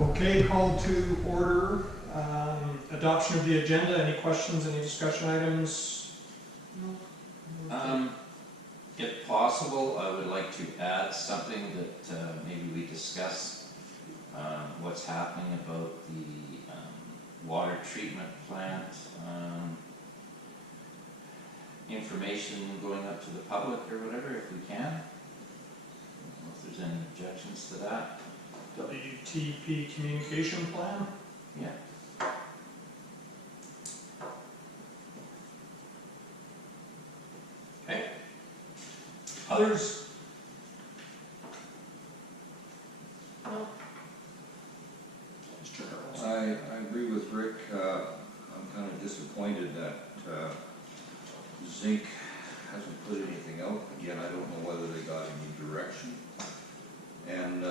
Okay, call to order. Adoption of the agenda. Any questions, any discussion items? No. If possible, I would like to add something that maybe we discuss what's happening about the water treatment plant information going up to the public or whatever, if we can. I don't know if there's any objections to that. WTP communication plan? Yeah. Okay. Others? No. Mr. Earls. I agree with Rick. I'm kind of disappointed that Zinc hasn't put anything out. Again, I don't know whether they got any direction. And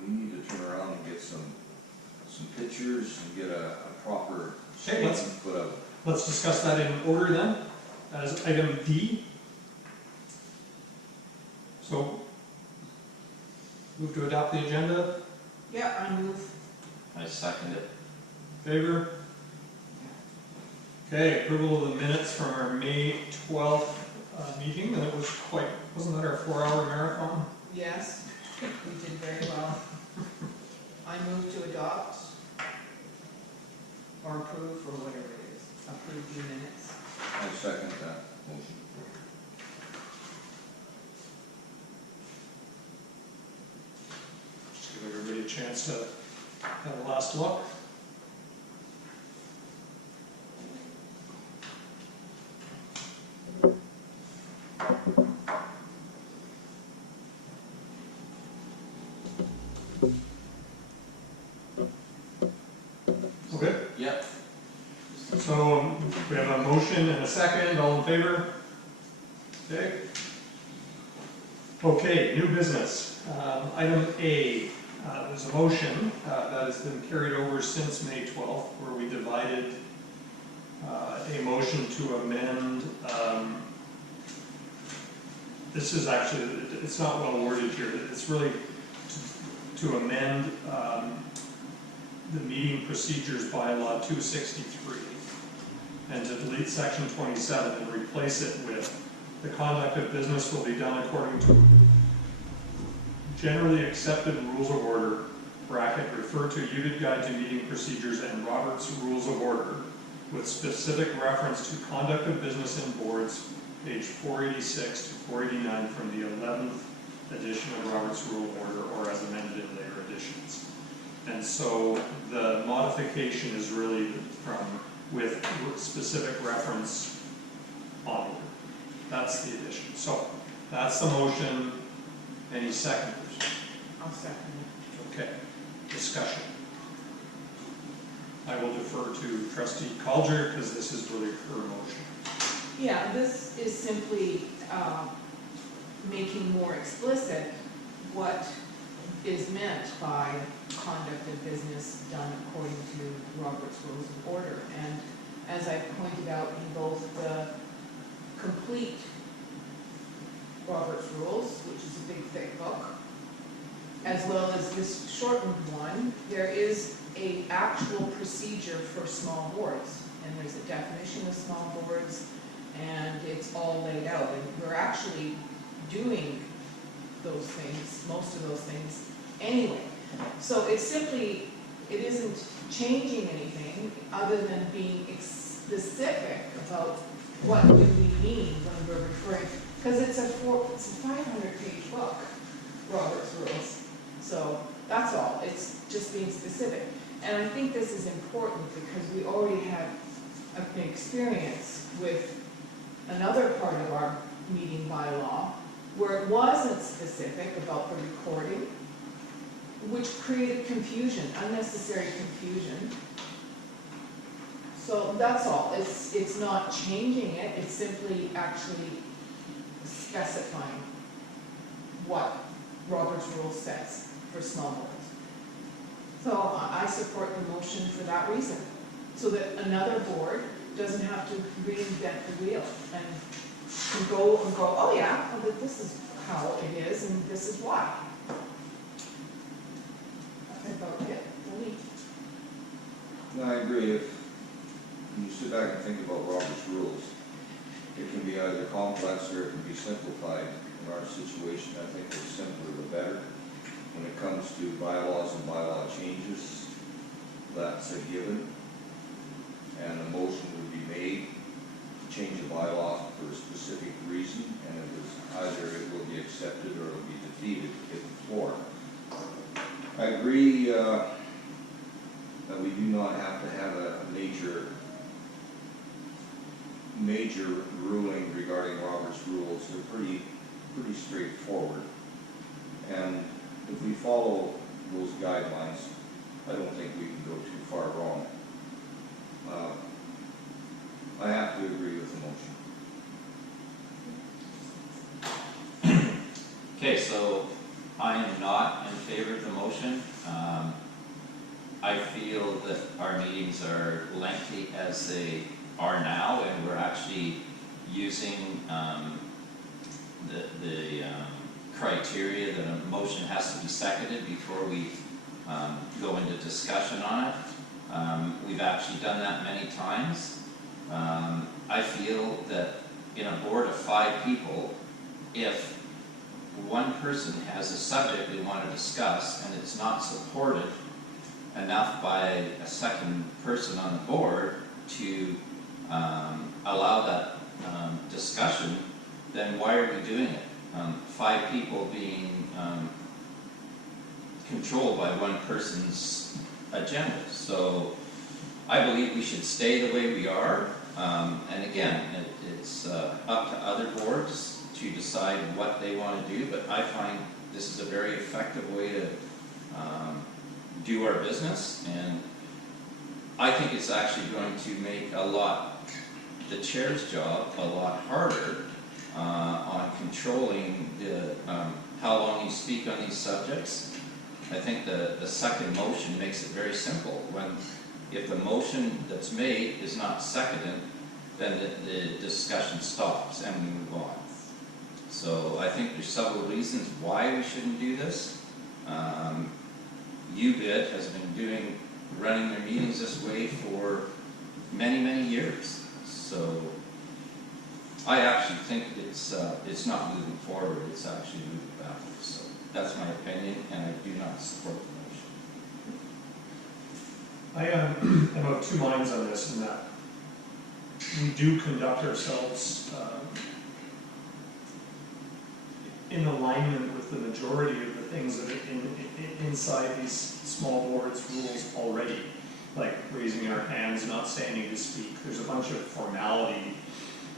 we need to turn around and get some pictures and get a proper statement put out. Let's discuss that in order then, as item D. So, move to adopt the agenda. Yeah, I move. I second it. Favor? Okay, approval of the minutes from our May 12th meeting, and it was wasn't that our 4-hour marathon? Yes, we did very well. I move to adopt or approve, or whatever it is, approve the minutes. I second that motion. Just give everybody a chance to have a last look. Okay. Yep. So we have a motion and a second. All in favor? Okay. Okay, new business. Item A. There's a motion that has been carried over since May 12th, where we divided a motion to amend. This is actually, it's not well worded here. It's really to amend the meeting procedures bylaw 263 and to delete section 27 and replace it with the conduct of business will be done according to generally accepted rules of order, bracket, refer to UBID Guide to Meeting Procedures and Robert's Rules of Order, with specific reference to conduct of business in boards, page 486 to 489 from the 11th edition of Robert's Rule of Order, or as amended in later editions. And so the modification is really from with specific reference onward. That's the addition. So that's the motion. Any seconders? I'll second it. Okay. Discussion. I will defer to Trustee Calger because this is really her motion. Yeah, this is simply making more explicit what is meant by conduct of business done according to Robert's Rules of Order. And as I pointed out in both the complete Robert's Rules, which is a big thick book, as well as this shortened one, there is an actual procedure for small boards. And there's a definition of small boards, and it's all laid out. And we're actually doing those things, most of those things, anyway. So it's simply, it isn't changing anything other than being specific about what do we mean when we're referring, because it's a 500-page book, Robert's Rules. So that's all, it's just being specific. And I think this is important because we already have an experience with another part of our meeting bylaw where it wasn't specific about the recording, which created confusion, unnecessary confusion. So that's all. It's not changing it, it's simply actually specifying what Robert's Rule says for small boards. So I support the motion for that reason, so that another board doesn't have to reinvent the wheel and can go and go, oh yeah, well, this is how it is and this is why. That's about it. No, I agree. If you sit back and think about Robert's rules, it can be either complex or it can be simplified. In our situation, I think the simpler the better. When it comes to bylaws and bylaw changes, that's a given. And a motion would be made to change the bylaw for a specific reason, and it is either it will be accepted or it will be defeated if it's for. I agree that we do not have to have a major ruling regarding Robert's rules. They're pretty straightforward. And if we follow those guidelines, I don't think we can go too far wrong. I have to agree with the motion. Okay, so I am not in favor of the motion. I feel that our meetings are lengthy as they are now, and we're actually using the criteria that a motion has to be seconded before we go into discussion on it. We've actually done that many times. I feel that in a board of 5 people, if one person has a subject they want to discuss and it's not supported enough by a second person on the board to allow that discussion, then why are we doing it? 5 people being controlled by one person's agenda. So I believe we should stay the way we are. And again, it's up to other boards to decide what they want to do, but I find this is a very effective way to do our business, and I think it's actually going to make the chair's job a lot harder on controlling how long you speak on these subjects. I think the second motion makes it very simple. If the motion that's made is not seconded, then the discussion stops and we move on. So I think there's several reasons why we shouldn't do this. UBID has been running their meetings this way for many, many years. So I actually think it's not moving forward, it's actually moving backwards. So that's my opinion, and I do not support the motion. I am of 2 minds on this, in that we do conduct ourselves in alignment with the majority of the things that are inside these small boards rules already, like raising our hands, not standing to speak. There's a bunch of formality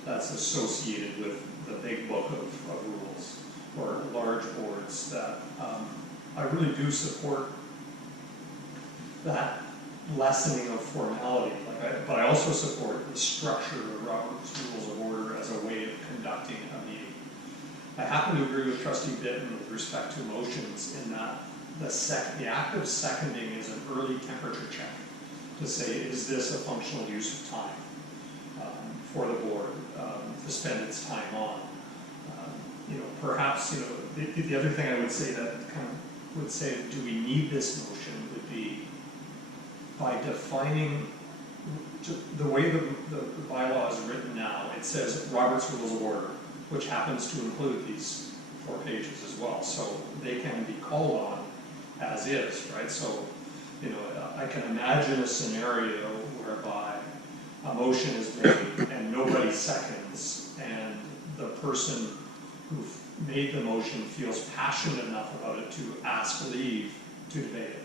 that's associated with the big book of rules, or large boards, that I really do support that lessening of formality. But I also support the structure of Robert's Rules of Order as a way of conducting a meeting. I happen to agree with Trustee Bitton with respect to motions, in that the act of seconding is an early temperature check to say, is this a functional use of time for the board to spend its time on? Perhaps the other thing I would say do we need this motion would be, by defining the way the bylaw is written now. It says Robert's Rules of Order, which happens to include these 4 pages as well, so they can be called on as is, right? So, I can imagine a scenario whereby a motion is made and nobody seconds, and the person who made the motion feels passionate enough about it to ask leave to debate it.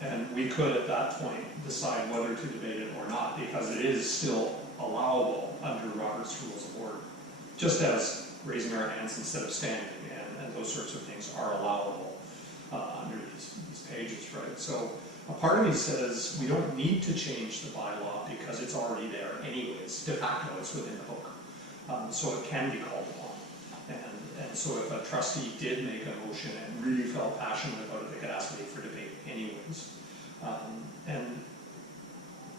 And we could, at that point, decide whether to debate it or not, because it is still allowable under Robert's Rules of Order. Just as raising our hands instead of standing and those sorts of things are allowable under these pages, right? So a part of me says we don't need to change the bylaw because it's already there anyways. De facto, it's within the book. So it can be called upon. And so if a trustee did make a motion and really felt passionate about it, they could ask me for debate anyways. And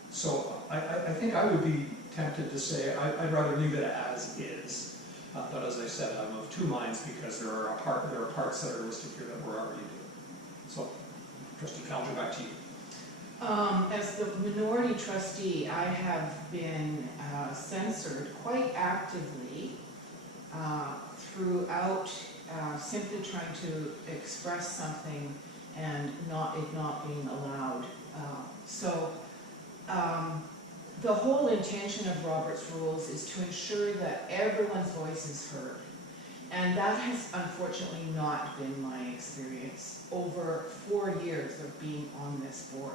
so I think I would be tempted to say I'd rather leave it as is. But as I said, I'm of 2 minds, because there are parts that are listed here that we're already doing. So, Trustee Calger, back to you. As the minority trustee, I have been censored quite actively throughout simply trying to express something and it not being allowed. The whole intention of Robert's Rules is to ensure that everyone's voice is heard. And that has unfortunately not been my experience over 4 years of being on this board.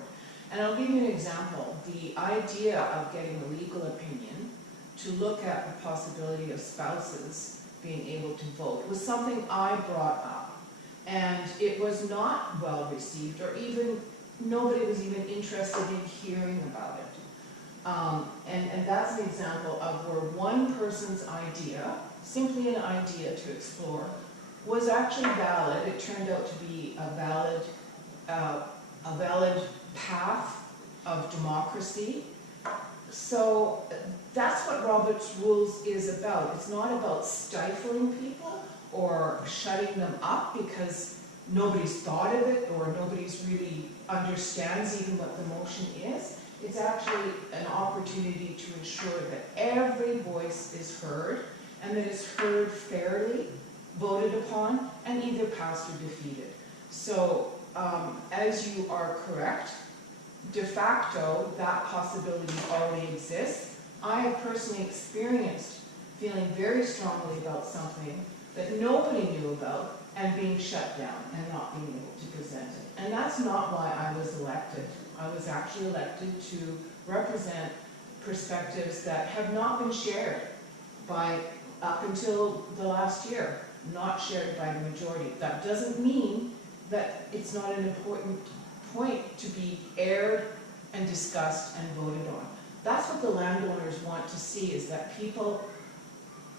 And I'll give you an example. The idea of getting a legal opinion to look at the possibility of spouses being able to vote was something I brought up. And it was not well received, or even nobody was even interested in hearing about it. And that's an example of where one person's idea, simply an idea to explore, was actually valid. It turned out to be a valid path of democracy. So that's what Robert's Rules is about. It's not about stifling people or shutting them up because nobody's thought of it or nobody's really understands even what the motion is. It's actually an opportunity to ensure that every voice is heard and that it's heard fairly, voted upon, and either passed or defeated. So, as you are correct, de facto, that possibility already exists. I have personally experienced feeling very strongly about something that nobody knew about and being shut down and not being able to present it. And that's not why I was elected. I was actually elected to represent perspectives that have not been shared up until the last year, not shared by the majority. That doesn't mean that it's not an important point to be aired and discussed and voted on. That's what the landowners want to see, is that people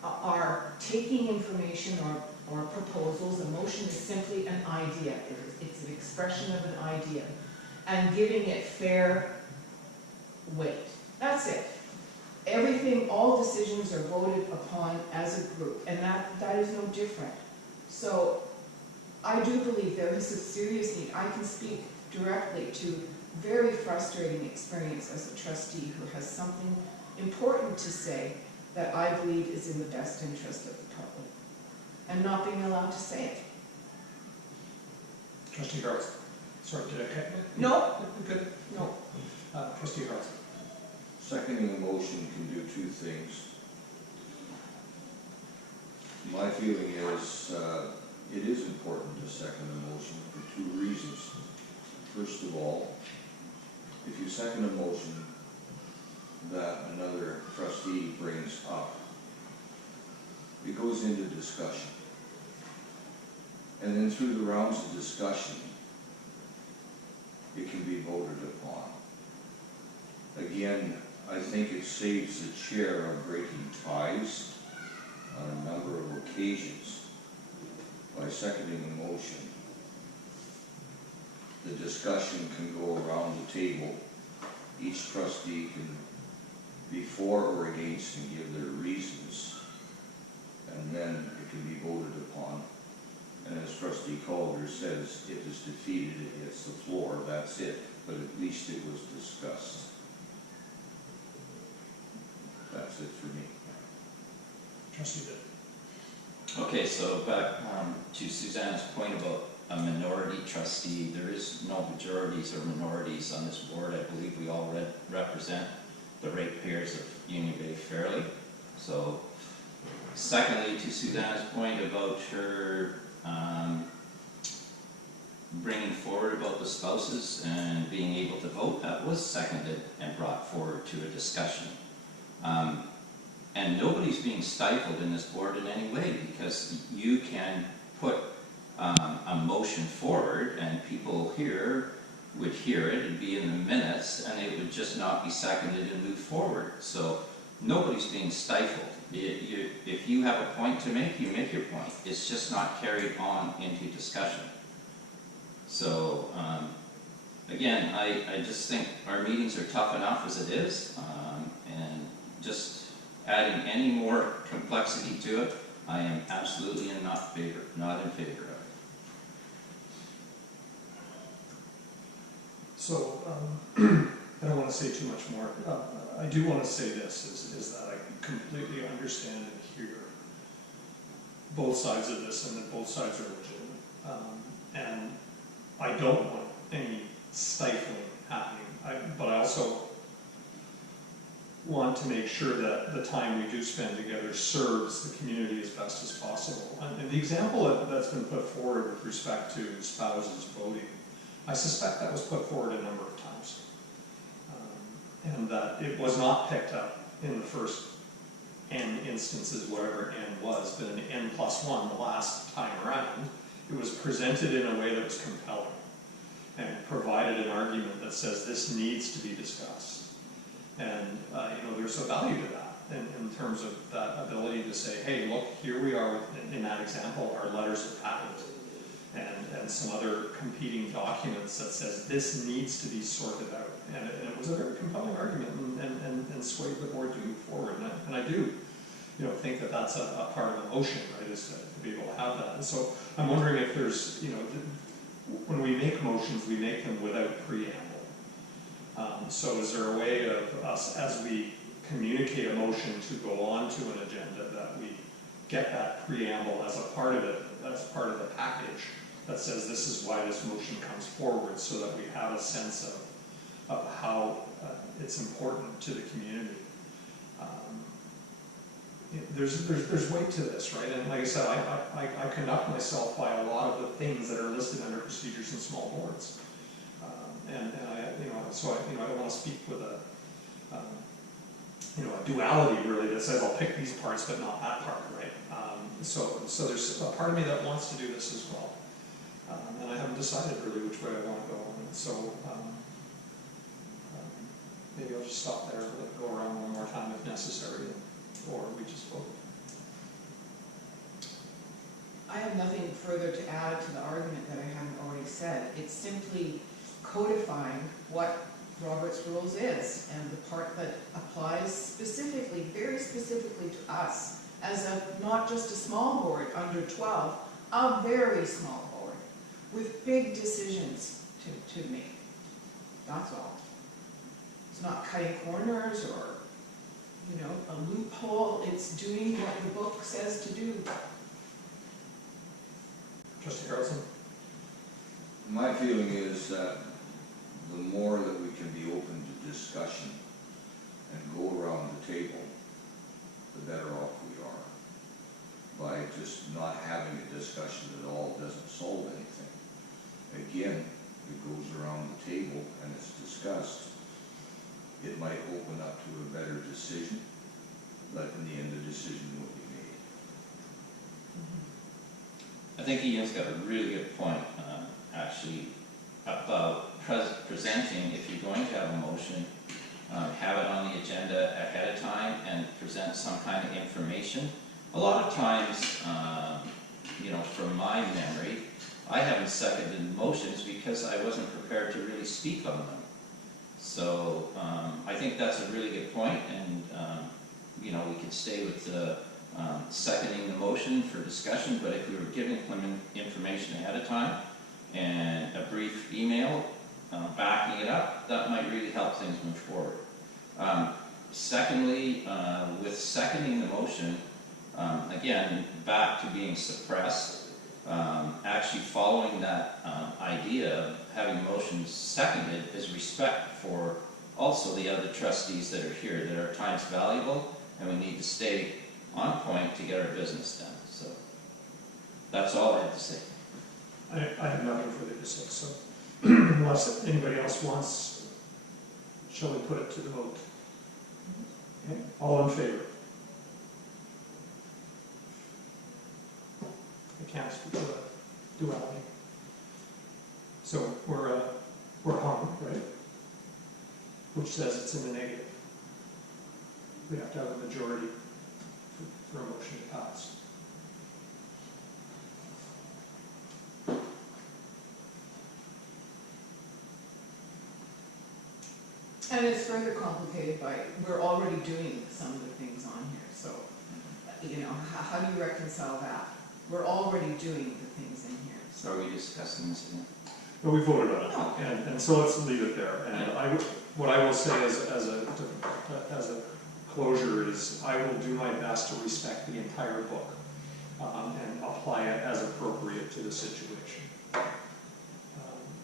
are taking information or proposals. A motion is simply an idea. It's an expression of an idea, and giving it fair weight. That's it. Everything, all decisions are voted upon as a group, and that is no different. So I do believe there is a serious need. I can speak directly to very frustrating experience as a trustee who has something important to say that I believe is in the best interest of the public, and not being allowed to say it. Trustee Garza. Sorry, did I cut you? No. Good. No. Trustee Garza. Seconding a motion can do two things. My feeling is, it is important to second a motion for two reasons. First of all, if you second a motion that another trustee brings up, it goes into discussion. And then through the rounds of discussion, it can be voted upon. Again, I think it saves the chair of breaking ties on a number of occasions by seconding the motion. The discussion can go around the table. Each trustee can be for or against and give their reasons, and then it can be voted upon. And as Trustee Calder says, if it's defeated, it hits the floor, that's it. But at least it was discussed. That's it for me. Trustee Bitt. Okay, so back to Suzanne's point about a minority trustee, there is no majorities or minorities on this board. I believe we all represent the ratepayers of Union Bay fairly. So, secondly, to Suzanne's point about her bringing forward about the spouses and being able to vote, that was seconded and brought forward to a discussion. And nobody's being stifled in this board in any way, because you can put a motion forward and people here would hear it, it'd be in the minutes, and it would just not be seconded and move forward. So nobody's being stifled. If you have a point to make, you make your point. It's just not carried on into discussion. So again, I just think our meetings are tough enough as it is, and just adding any more complexity to it, I am absolutely not in favor of. So, I don't want to say too much more. I do want to say this, is that I completely understand and hear both sides of this, and that both sides are legitimate. And I don't want any stifling happening, but I also want to make sure that the time we do spend together serves the community as best as possible. And the example that's been put forward with respect to spouses voting, I suspect that was put forward a number of times. And that it was not picked up in the first N instances, whatever N was, but in N+1 the last time around, it was presented in a way that was compelling and provided an argument that says this needs to be discussed. And there's a value to that in terms of that ability to say, hey, look, here we are in that example, our letters of patent and some other competing documents that says this needs to be sorted out. And it was a very compelling argument and swayed the board to move forward. And I do think that that's a part of the motion, right, is to be able to have that. And so I'm wondering if there's, when we make motions, we make them without preamble. So is there a way of us, as we communicate a motion to go on to an agenda, that we get that preamble as a part of it, as part of the package that says this is why this motion comes forward, so that we have a sense of how it's important to the community. There's weight to this, right? And like I said, I conduct myself by a lot of the things that are listed under procedures in small boards. I don't want to speak with a duality really that says I'll pick these parts but not that part, right? So there's a part of me that wants to do this as well, and I haven't decided really which way I want to go. And so maybe I'll just stop there, go around one more time if necessary, or we just vote. I have nothing further to add to the argument that I haven't already said. It's simply codifying what Robert's Rules is, and the part that applies specifically, very specifically to us, as not just a small board under 12, a very small board, with big decisions to make. That's all. It's not cutting corners or, a loophole. It's doing what the book says to do. Trustee Carlson? My feeling is that the more that we can be open to discussion and go around the table, the better off we are. By just not having a discussion at all doesn't solve anything. Again, if it goes around the table and it's discussed, it might open up to a better decision, but in the end the decision will be made. I think Ian's got a really good point, actually, about presenting, if you're going to have a motion, have it on the agenda ahead of time and present some kind of information. A lot of times, from my memory, I haven't seconded motions because I wasn't prepared to really speak on them. So I think that's a really good point, and we could stay with the seconding the motion for discussion, but if we were giving information ahead of time and a brief email backing it up, that might really help things move forward. Secondly, with seconding the motion, again, back to being suppressed, actually following that idea of having motions seconded is respect for also the other trustees that are here, that our time's valuable and we need to stay on point to get our business done. So that's all I have to say. I have nothing further to say, so unless anybody else wants, shall we put it to the vote? Okay. All in favor? I can't speak to the duality. So we're hung, right? Which says it's in the negative. We have to have a majority for a motion to pass. And it's further complicated by, we're already doing some of the things on here, so, how do you reconcile that? We're already doing the things in here, So are we discussing this again? But we voted on it, and so let's leave it there. And what I will say as a closure is, I will do my best to respect the entire book, and apply it as appropriate to the situation.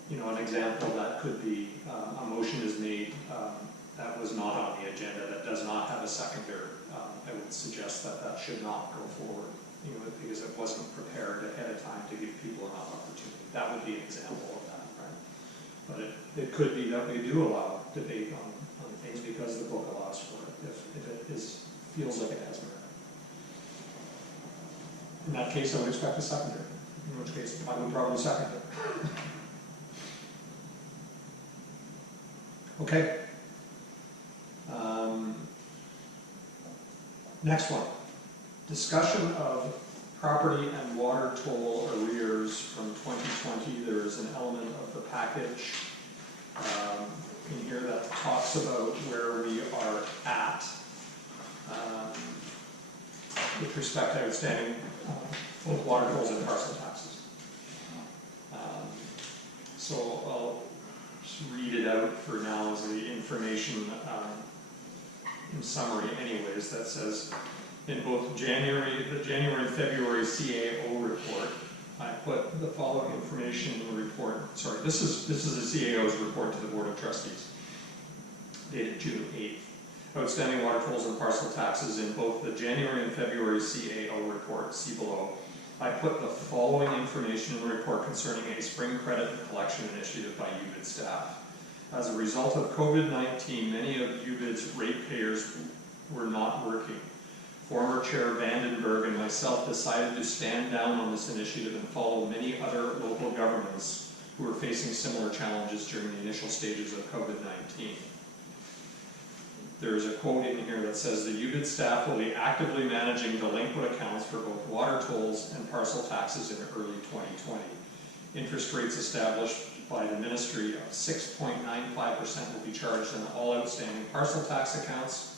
An example that could be, a motion is made, that was not on the agenda, that does not have a seconder. I would suggest that should not go forward, because it wasn't prepared ahead of time to give people enough opportunity. That would be an example of that, right? But it could be that we do allow debate on things because the book allows for it, if it feels like it has merit. In that case, I would expect a seconder, in which case I would probably second it. Okay. Next one, discussion of property and water toll arrears from 2020. There is an element of the package in here that talks about where we are at with respect to outstanding both water tolls and parcel taxes. So I'll just read it out for now as the information in summary anyways, that says in both the January and February CAO report, I put the following information in the report. Sorry, this is the CAO's report to the Board of Trustees, dated June 8th. Outstanding water tolls and parcel taxes in both the January and February CAO report, see below. I put the following information in the report concerning a spring credit and collection initiative by UBID staff. As a result of COVID-19, many of UBID's ratepayers were not working. Former Chair Vandenberg and myself decided to stand down on this initiative and follow many other local governments who were facing similar challenges during the initial stages of COVID-19. There is a quote in here that says the UBID staff will be actively managing delinquent accounts for both water tolls and parcel taxes in early 2020. Interest rates established by the Ministry of 6.95% will be charged on all outstanding parcel tax accounts.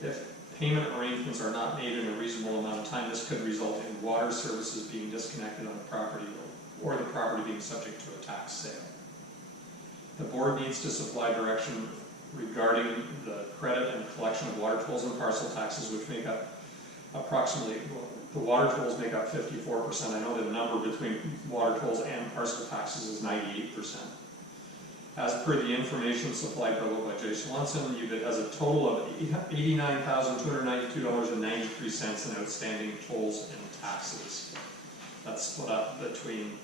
If payment arrangements are not made in a reasonable amount of time, this could result in water services being disconnected on the property or the property being subject to a tax sale. The board needs to supply direction regarding the credit and collection of water tolls and parcel taxes, which make up approximately, the water tolls make up 54%. I know the number between water tolls and parcel taxes is 98%. As per the information supplied below by Jay Swanson, UBID has a total of $89,292.93 in outstanding tolls and taxes. That's split up between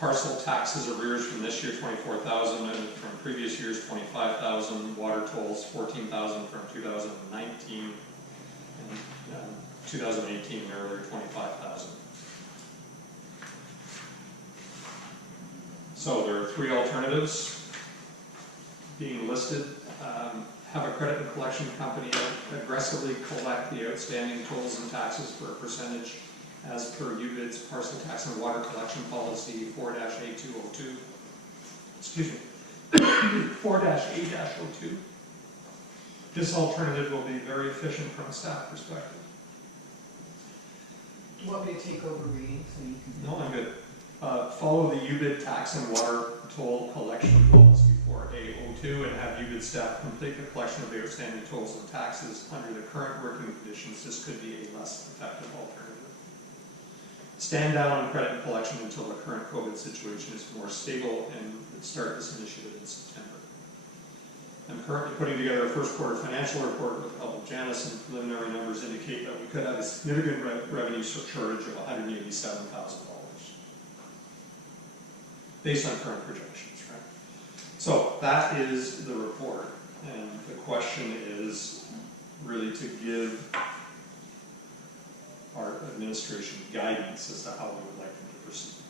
parcel taxes arrears from this year, $24,000, and from previous years, $25,000. Water tolls, $14,000 from 2019, and 2018 and earlier, $25,000. So there are three alternatives being listed. Have a credit and collection company aggressively collect the outstanding tolls and taxes for a percentage as per UBID's parcel tax and water collection policy 4-A202. Excuse me, 4-A-02. This alternative will be very efficient from a staff perspective. Do you want me to take over reading so you can? No, I'm good. Follow the UBID tax and water toll collection policy 4-A02 and have UBID staff complete the collection of the outstanding tolls and taxes. Under the current working conditions, this could be a less effective alternative. Stand down on credit and collection until the current COVID situation is more stable and start this initiative in September. I'm currently putting together a first quarter financial report with the help of Janice, and preliminary numbers indicate that we could have a significant revenue shortage of $187,000 based on current projections, right? So that is the report, and the question is really to give our administration guidance as to how we would like them to proceed.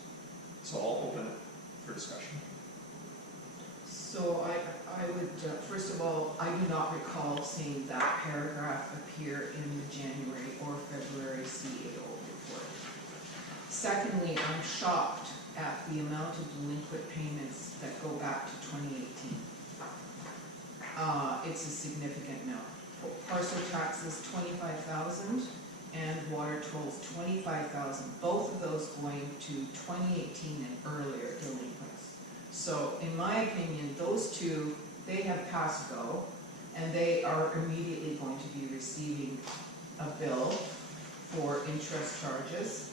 So I'll open it for discussion. So I would, first of all, I do not recall seeing that paragraph appear in the January or February CAO report. Secondly, I'm shocked at the amount of delinquent payments that go back to 2018. It's a significant amount. Parcel taxes, 25,000, and water tolls, 25,000. Both of those going to 2018 and earlier delinquents. So in my opinion, those two, they have passed go, and they are immediately going to be receiving a bill for interest charges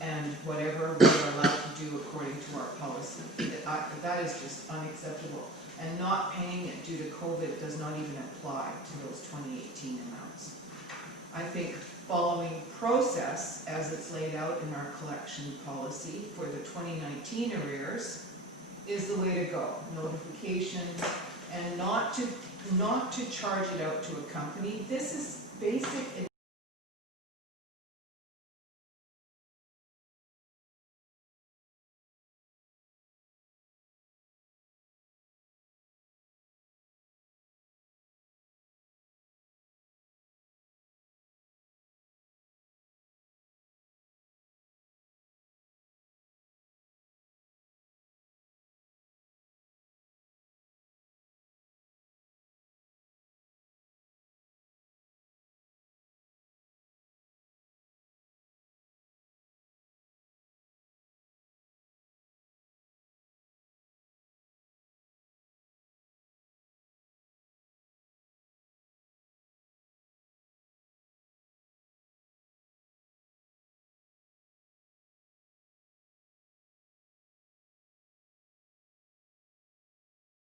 and whatever we're allowed to do according to our policy. That is just unacceptable. And not paying it due to COVID does not even apply to those 2018 amounts. I think following process as it's laid out in our collection policy for the 2019 arrears is the way to go. Notification and not to charge it out to a company. This is basic.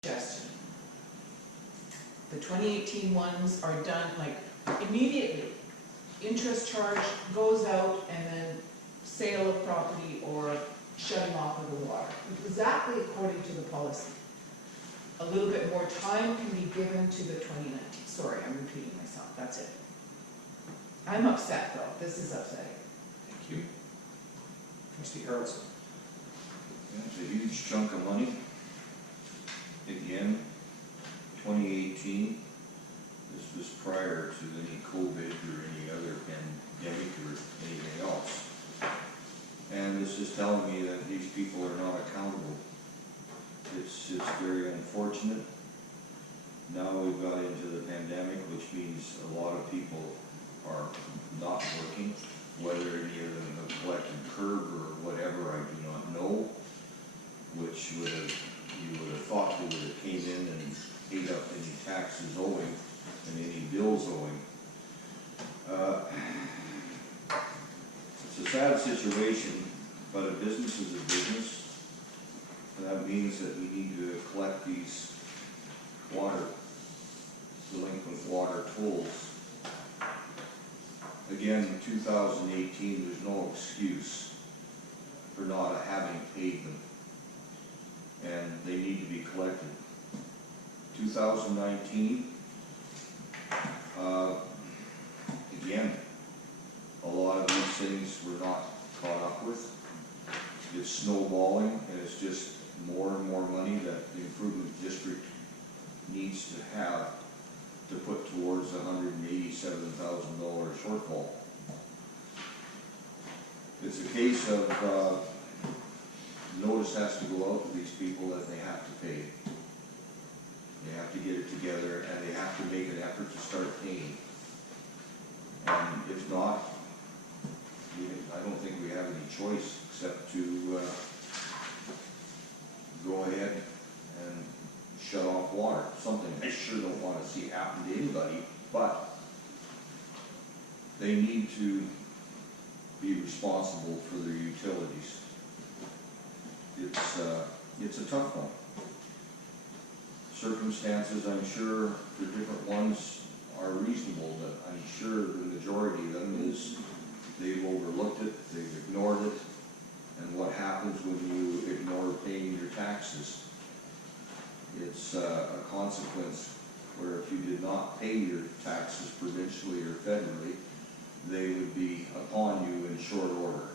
Suggestion. The 2018 ones are done like immediately. Interest charge goes out and then sale of property or shutting off of the water. Exactly according to the policy. A little bit more time can be given to the 2019. Sorry, I'm repeating myself. That's it. I'm upset though. This is upsetting. Thank you. Trustee Harrelson. Yeah, it's a huge chunk of money. Again, 2018, this was prior to any COVID or any other pandemic or anything else. And this is telling me that these people are not accountable. It's very unfortunate. Now we've got into the pandemic, which means a lot of people are not working, whether any of them have collected curb or whatever, I do not know, which you would have thought they would have came in and paid up any taxes owing and any bills owing. It's a sad situation, but a business is a business. And that means that we need to collect these delinquent water tolls. Again, in 2018, there's no excuse for not having paid them. And they need to be collected. 2019, again, a lot of these things we're not caught up with. It's snowballing, and it's just more and more money that the improvement district needs to have to put towards a $187,000 shortfall. It's a case of notice has to go out to these people that they have to pay. They have to get it together, and they have to make an effort to start paying. And if not, I don't think we have any choice except to go ahead and shut off water. Something I sure don't want to see happen to anybody, but they need to be responsible for their utilities. It's a tough one. Circumstances, I'm sure, for different ones are reasonable, but I'm sure the majority of them is they've overlooked it, they've ignored it, and what happens when you ignore paying your taxes? It's a consequence where if you did not pay your taxes provincially or federally, they would be upon you in short order.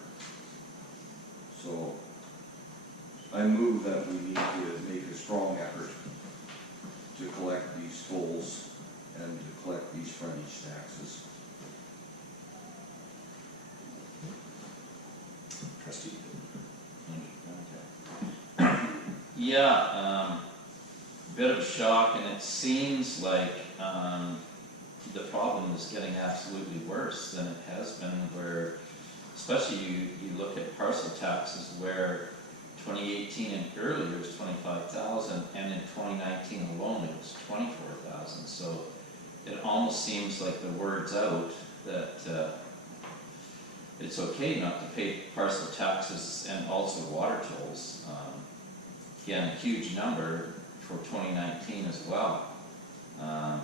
So I move that we need to make a strong effort to collect these tolls and to collect these frontage taxes. Trustee. Yeah, bit of a shock, and it seems like the problem is getting absolutely worse than it has been, where especially you look at parcel taxes where 2018 and earlier was 25,000, and in 2019 alone it was 24,000. So it almost seems like the word's out that it's okay not to pay parcel taxes and also water tolls. Again, a huge number for 2019 as well. I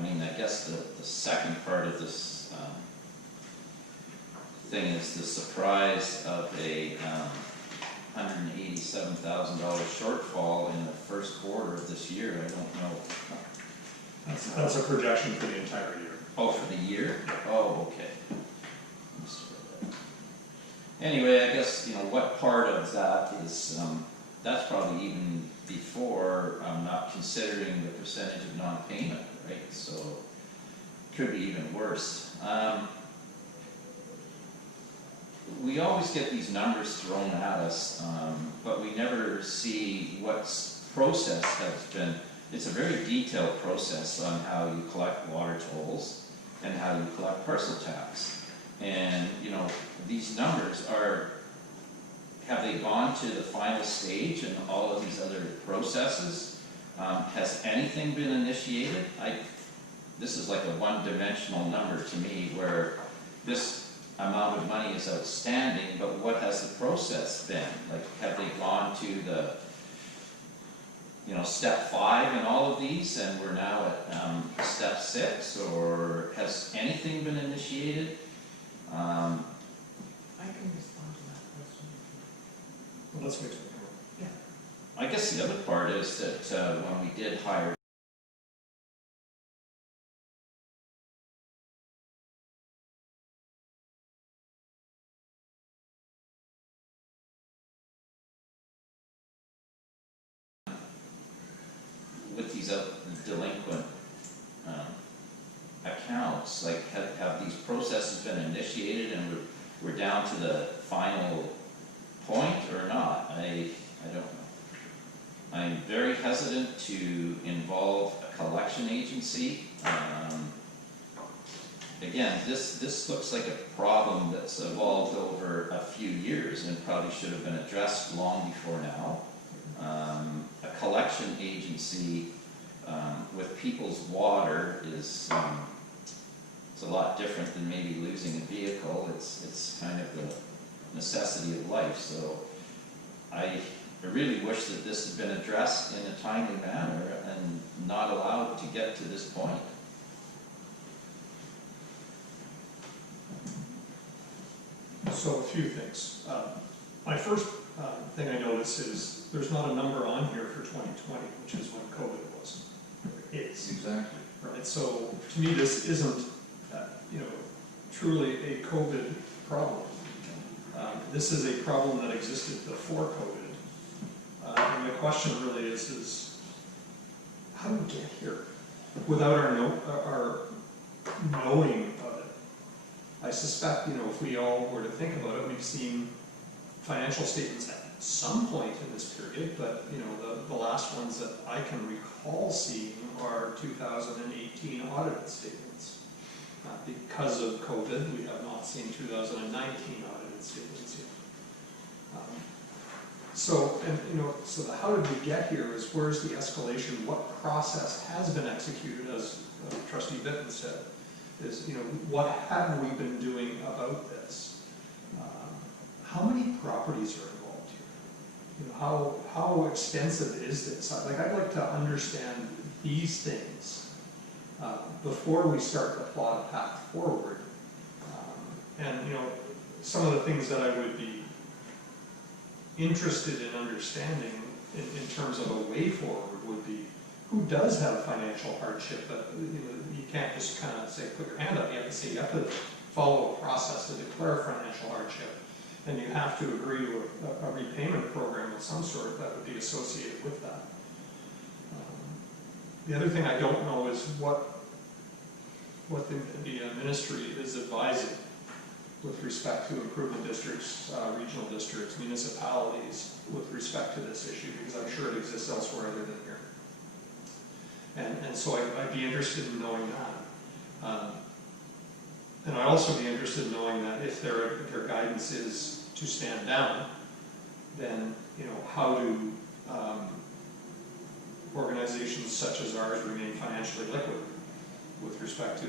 mean, I guess the second part of this thing is the surprise of a $187,000 shortfall in the first quarter of this year. I don't know. That's a projection for the entire year. Oh, for the year? Oh, okay. Anyway, I guess, you know, what part of that is, that's probably even before I'm not considering the percentage of non-payment, right? So, could be even worse. We always get these numbers thrown at us, but we never see what's process has been. It's a very detailed process on how you collect water tolls and how you collect parcel tax. And, you know, these numbers have they gone to the final stage in all of these other processes? Has anything been initiated? This is like a one-dimensional number to me, where this amount of money is outstanding, but what has the process been? Like, have they gone to the, you know, step 5 in all of these, and we're now at step 6, or has anything been initiated? I can respond to that question. Well, let's wait till we Yeah. I guess the other part is that when we did hire with these delinquent accounts, like have these processes been initiated and we're down to the final point or not? I don't know. I'm very hesitant to involve a collection agency. Again, this looks like a problem that's evolved over a few years and probably should have been addressed long before now. A collection agency with people's water is it's a lot different than maybe losing a vehicle. It's kind of the necessity of life. So I really wish that this had been addressed in a timely manner and not allowed to get to this point. So a few things. My first thing I notice is there's not a number on here for 2020, which is when COVID was. It's Exactly. right. So to me, this isn't, truly a COVID problem. This is a problem that existed before COVID. And the question really is how do we get here without our knowing of it? I suspect, if we all were to think about it, we've seen financial statements at some point in this period, but the last ones that I can recall seeing are 2018 audited statements. Because of COVID, we have not seen 2019 audited statements yet. So how did we get here is where's the escalation? What process has been executed, as Trustee Bitton said, is, what have we been doing about this? How many properties are involved here? How extensive is this? I'd like to understand these things before we start to plot a path forward. Some of the things that I would be interested in understanding in terms of a way forward would be who does have financial hardship, but you can't just kind of say, put your hand up. You have to say, you have to follow a process to declare financial hardship, and you have to agree to a repayment program of some sort that would be associated with that. The other thing I don't know is what the ministry is advising with respect to improvement districts, regional districts, municipalities with respect to this issue, because I'm sure it exists elsewhere other than here. And so I'd be interested in knowing that. And I'd also be interested in knowing that if their guidance is to stand down, then, how do organizations such as ours remain financially liquid with respect to,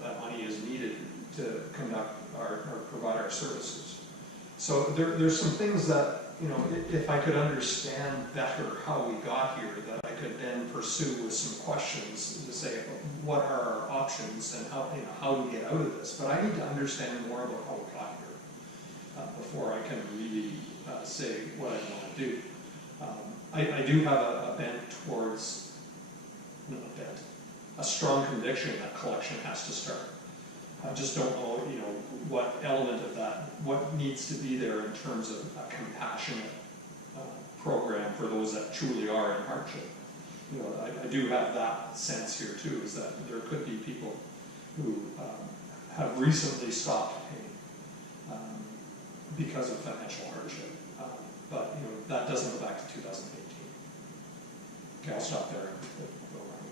that money is needed to conduct or provide our services. So there's some things that, if I could understand better how we got here, that I could then pursue with some questions to say, what are our options and how do we get out of this? But I need to understand more about how we got here before I can really say what I want to do. I do have a bent towards, not a bent, a strong conviction that collection has to start. I just don't know, what element of that, what needs to be there in terms of a compassionate program for those that truly are in hardship. I do have that sense here too, is that there could be people who have recently stopped paying because of financial hardship. But that doesn't go back to 2018. Okay, I'll stop there.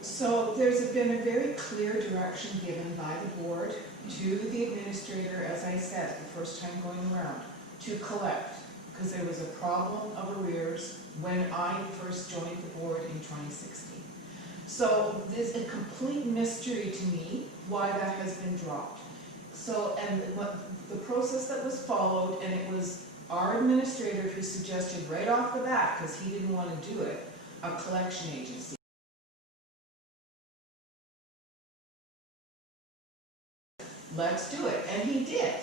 So there's been a very clear direction given by the board to the administrator, as I said, the first time going around, to collect, because there was a problem of arrears when I first joined the board in 2016. So there's a complete mystery to me why that has been dropped. So, and what the process that was followed, and it was our administrator who suggested right off the bat, because he didn't want to do it, a collection agency. Let's do it, and he did.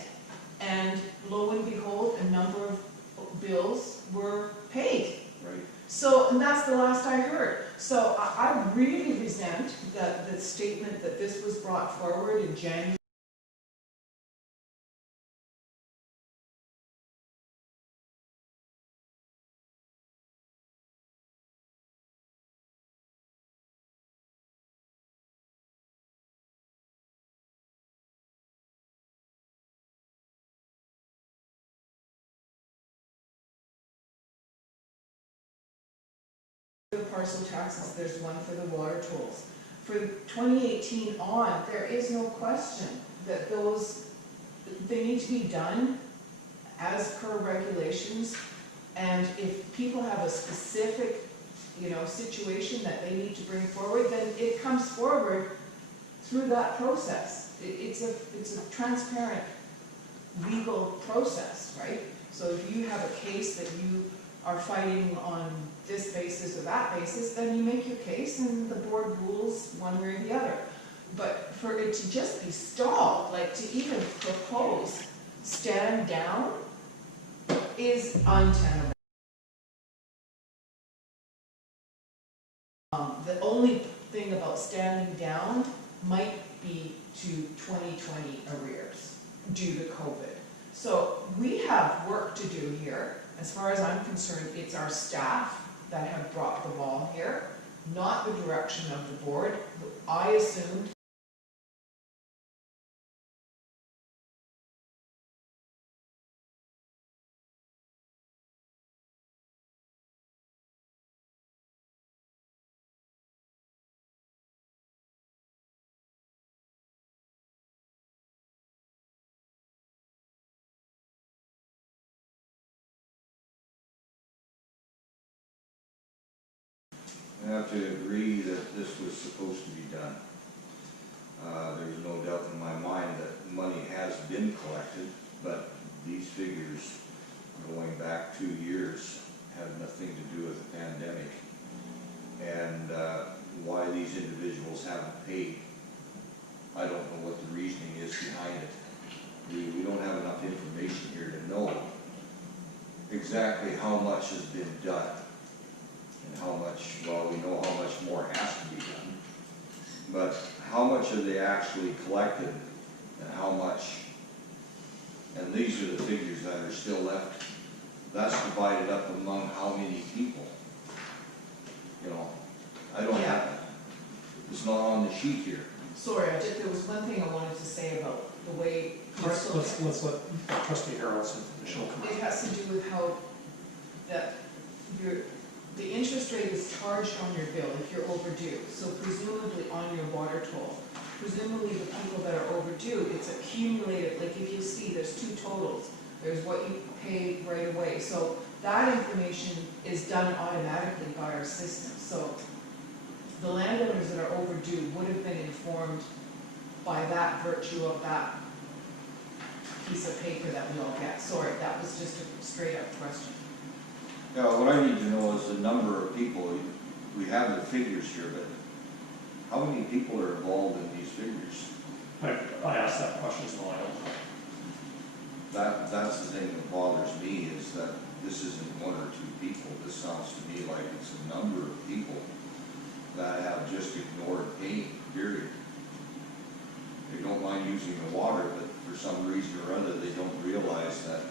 And lo and behold, a number of bills were paid. Right. So, and that's the last I heard. So I really resent that the statement that this was brought forward in January. The parcel taxes, there's one for the water tolls. For 2018 on, there is no question that they need to be done as per regulations. And if people have a specific, situation that they need to bring forward, then it comes forward through that process. It's a transparent legal process, right? So if you have a case that you are fighting on this basis or that basis, then you make your case and the board rules one way or the other. But for it to just be stalled, like to even propose stand down, is untenable. The only thing about standing down might be to 2020 arrears due to COVID. So we have work to do here. As far as I'm concerned, it's our staff that have brought the ball here, not the direction of the board. I assumed I have to agree that this was supposed to be done. There's no doubt in my mind that money has been collected, but these figures going back 2 years have nothing to do with the pandemic. And why these individuals haven't paid, I don't know what the reasoning is behind it. We don't have enough information here to know exactly how much has been done. And how much, well, we know how much more has to be done. But how much have they actually collected and how much, and these are the figures that are still left, that's divided up among how many people. I don't have it. It's not on the sheet here. sorry, there was one thing I wanted to say about the way parcel. Let's let Trustee Harrelson additional comment. It has to do with how that the interest rate is charged on your bill if you're overdue. So presumably on your water toll, presumably the people that are overdue, it's accumulated. Like if you see there's two totals, there's what you pay right away. So that information is done automatically by our system. So the landowners that are overdue would have been informed by that virtue of that piece of paper that we all get. Sorry, that was just a straight up question. Yeah, what I need to know is the number of people. We have the figures here, but how many people are involved in these figures? I asked that question as well, I don't know. That's the thing that bothers me, is that this isn't one or two people. This sounds to me like it's a number of people that have just ignored paying, period. They don't mind using the water, but for some reason or other, they don't realize that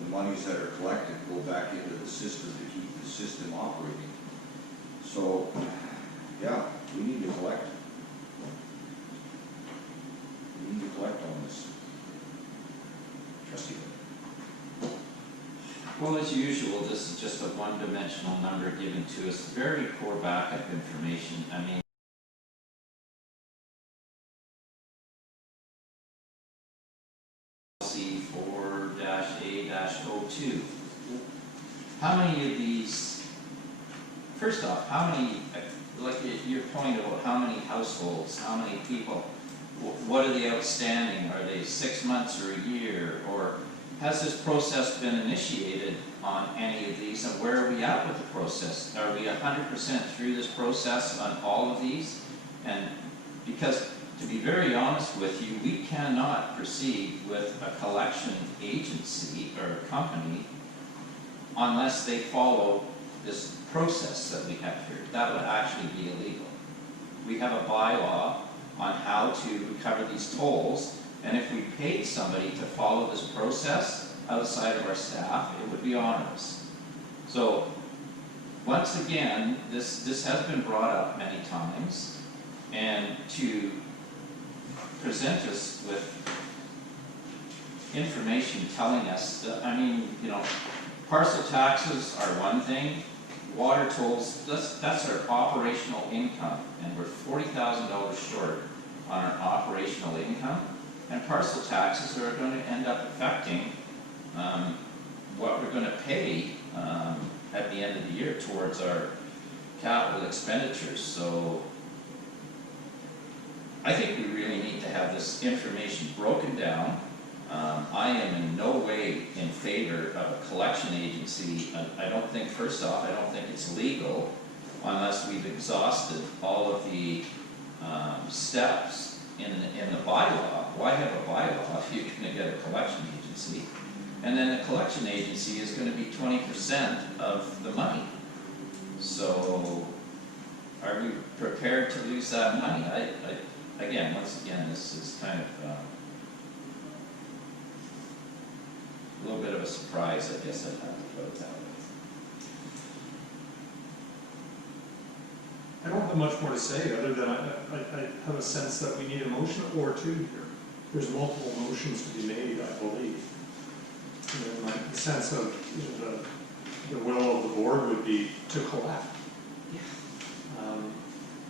the monies that are collected go back into the system to keep the system operating. So, yeah, we need to collect. We need to collect on this. Trustee. Well, as usual, this is just a one-dimensional number given to us, very poor backup information. I mean, C4-A-02. How many of these, first off, how many, like your point about how many households, how many people, what are they outstanding? Are they 6 months or a year? Or has this process been initiated on any of these, and where are we at with the process? Are we 100% through this process on all of these? And because, to be very honest with you, we cannot proceed with a collection agency or company unless they follow this process that we have here. That would actually be illegal. We have a bylaw on how to recover these tolls, and if we paid somebody to follow this process outside of our staff, it would be onerous. So, once again, this has been brought up many times, and to present us with information telling us that, I mean, you know, parcel taxes are one thing, water tolls, that's our operational income, and we're $40,000 short on our operational income, and parcel taxes are going to end up affecting what we're going to pay at the end of the year towards our capital expenditures. So I think we really need to have this information broken down. I am in no way in favor of a collection agency. I don't think, first off, I don't think it's legal unless we've exhausted all of the steps in the bylaw. Why have a bylaw if you're going to get a collection agency? And then the collection agency is going to be 20% of the money. So are we prepared to lose that money? Again, once again, this is kind of a little bit of a surprise, I guess I'd have to put it that way. I don't have much more to say, other than I have a sense that we need a motion or two here. There's multiple motions to be made, I believe. You know, the sense of, you know, the will of the board would be to collect.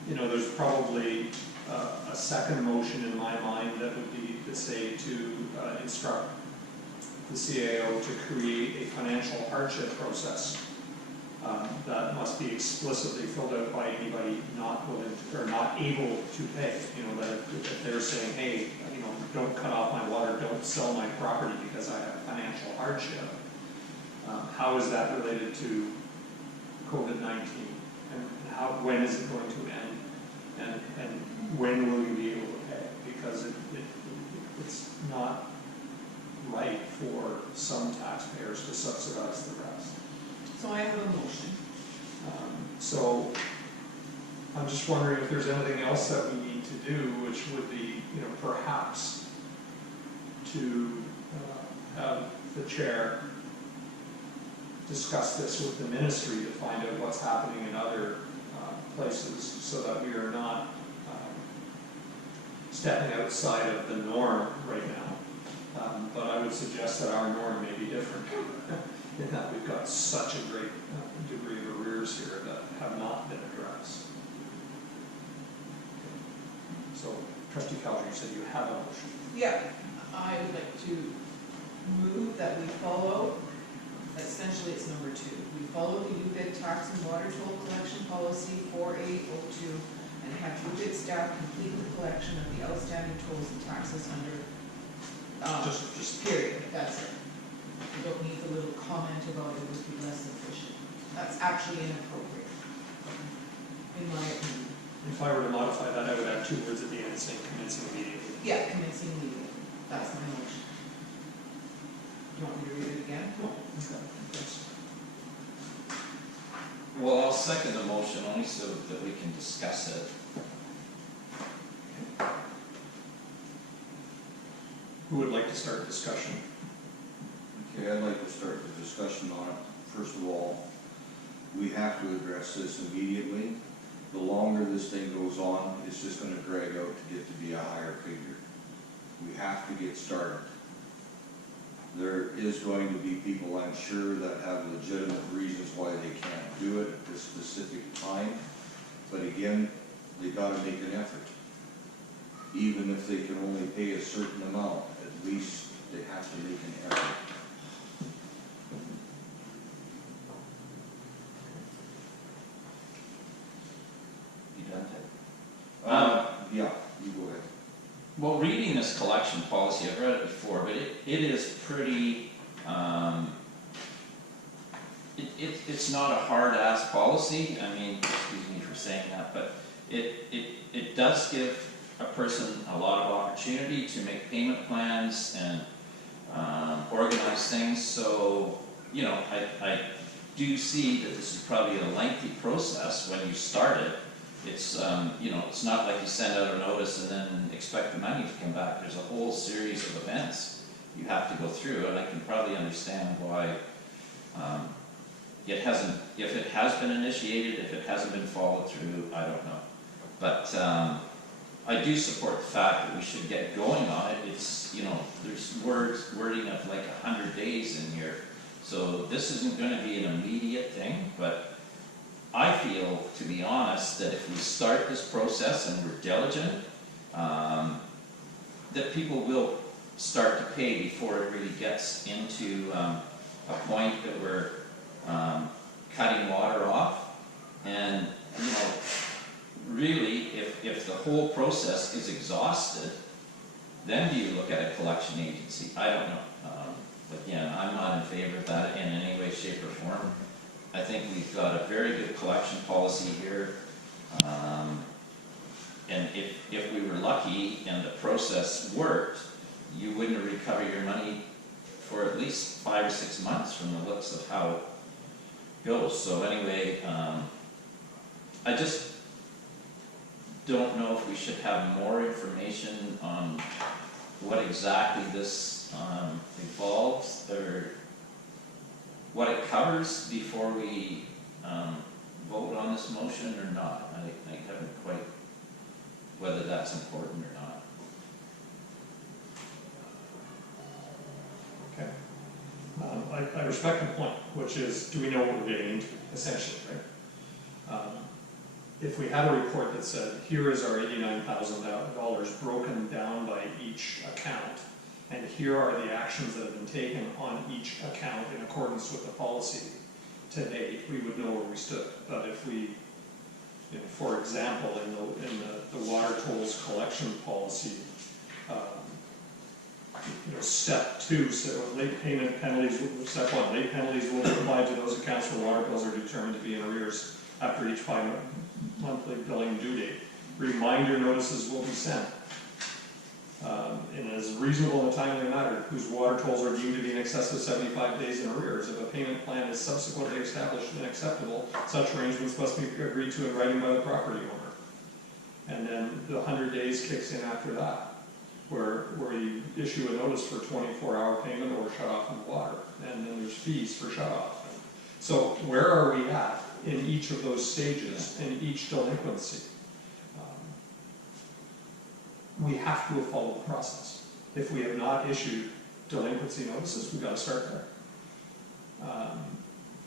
You know, there's probably a second motion in my mind that would be to say to instruct the CAO to create a financial hardship process that must be explicitly filled out by anybody not willing to, or not able to pay. You know, that if they're saying, hey, you know, don't cut off my water, don't sell my property because I have financial hardship. How is that related to COVID-19? And when is it going to end? And when will you be able to pay? Because it's not right for some taxpayers to subsidize the rest. So I have a motion. So I'm just wondering if there's anything else that we need to do, which would be, you know, perhaps to have the chair discuss this with the ministry to find out what's happening in other places, so that we are not stepping outside of the norm right now. But I would suggest that our norm may be different, in that we've got such a great degree of arrears here that have not been addressed. So, Trustee Calger, you said you have a motion. Yeah, I would like to move that we follow, essentially it's number 2. We follow the UBID tax and water toll collection policy 4802 and have UBID staff complete the collection of the outstanding tolls and taxes under, Just period, that's it. You don't need the little comment about it would be less efficient. That's actually inappropriate, in my opinion. if I were to modify that, I would add 2 words at the end saying commencing immediately. Yeah, commencing immediately, that's my motion. Do you want me to read it again? No, that's- Well, I'll second the motion only so that we can discuss it. Who would like to start discussion? Okay, I'd like to start the discussion on it. First of all, we have to address this immediately. The longer this thing goes on, it's just gonna drag out to get to be a higher figure. We have to get started. There is going to be people, I'm sure, that have legitimate reasons why they can't do it at this specific time. But again, they gotta make an effort. Even if they can only pay a certain amount, at least they have to make an effort. You done, Ted? Yeah, you go ahead. Well, reading this collection policy, I've read it before, but it is pretty, it's not a hard-ass policy. I mean, excuse me for saying that, but it does give a person a lot of opportunity to make payment plans and organize things. So, you know, I do see that this is probably a lengthy process when you start it. It's, you know, it's not like you send out a notice and then expect the money to come back. There's a whole series of events you have to go through, and I can probably understand why it hasn't, if it has been initiated, if it hasn't been followed through, I don't know. But I do support the fact that we should get going on it. It's, you know, there's wording of like 100 days in here. So this isn't going to be an immediate thing, but I feel, to be honest, that if we start this process and we're diligent, that people will start to pay before it really gets into a point that we're cutting water off. And, you know, really, if the whole process is exhausted, then do you look at a collection agency? I don't know. But again, I'm not in favor of that in any way, shape, or form. I think we've got a very good collection policy here. And if we were lucky and the process worked, you wouldn't recover your money for at least 5 or 6 months from the looks of how it goes. So anyway, I just don't know if we should have more information on what exactly this involves or what it covers before we vote on this motion or not. I haven't quite, whether that's important or not. Okay. I respect the point, which is, do we know what we're getting into, essentially, right? If we had a report that said, here is our $89,000 broken down by each account, and here are the actions that have been taken on each account in accordance with the policy to date, we would know where we stood. But if we, you know, for example, in the water tolls collection policy, you know, step 2, so late payment penalties, step 1, late penalties will be applied to those accounts where water bills are determined to be in arrears after each monthly billing due date. Reminder notices will be sent in as reasonable and timely manner whose water tolls are deemed to be in excess of 75 days in arrears. If a payment plan is subsequently established and acceptable, such arrangements must be agreed to in writing by the property owner. And then the 100 days kicks in after that, where you issue a notice for 24-hour payment or shut off of water, and then there's fees for shut off. So where are we at in each of those stages, in each delinquency? We have to have followed the process. If we have not issued delinquency notices, we've got to start there.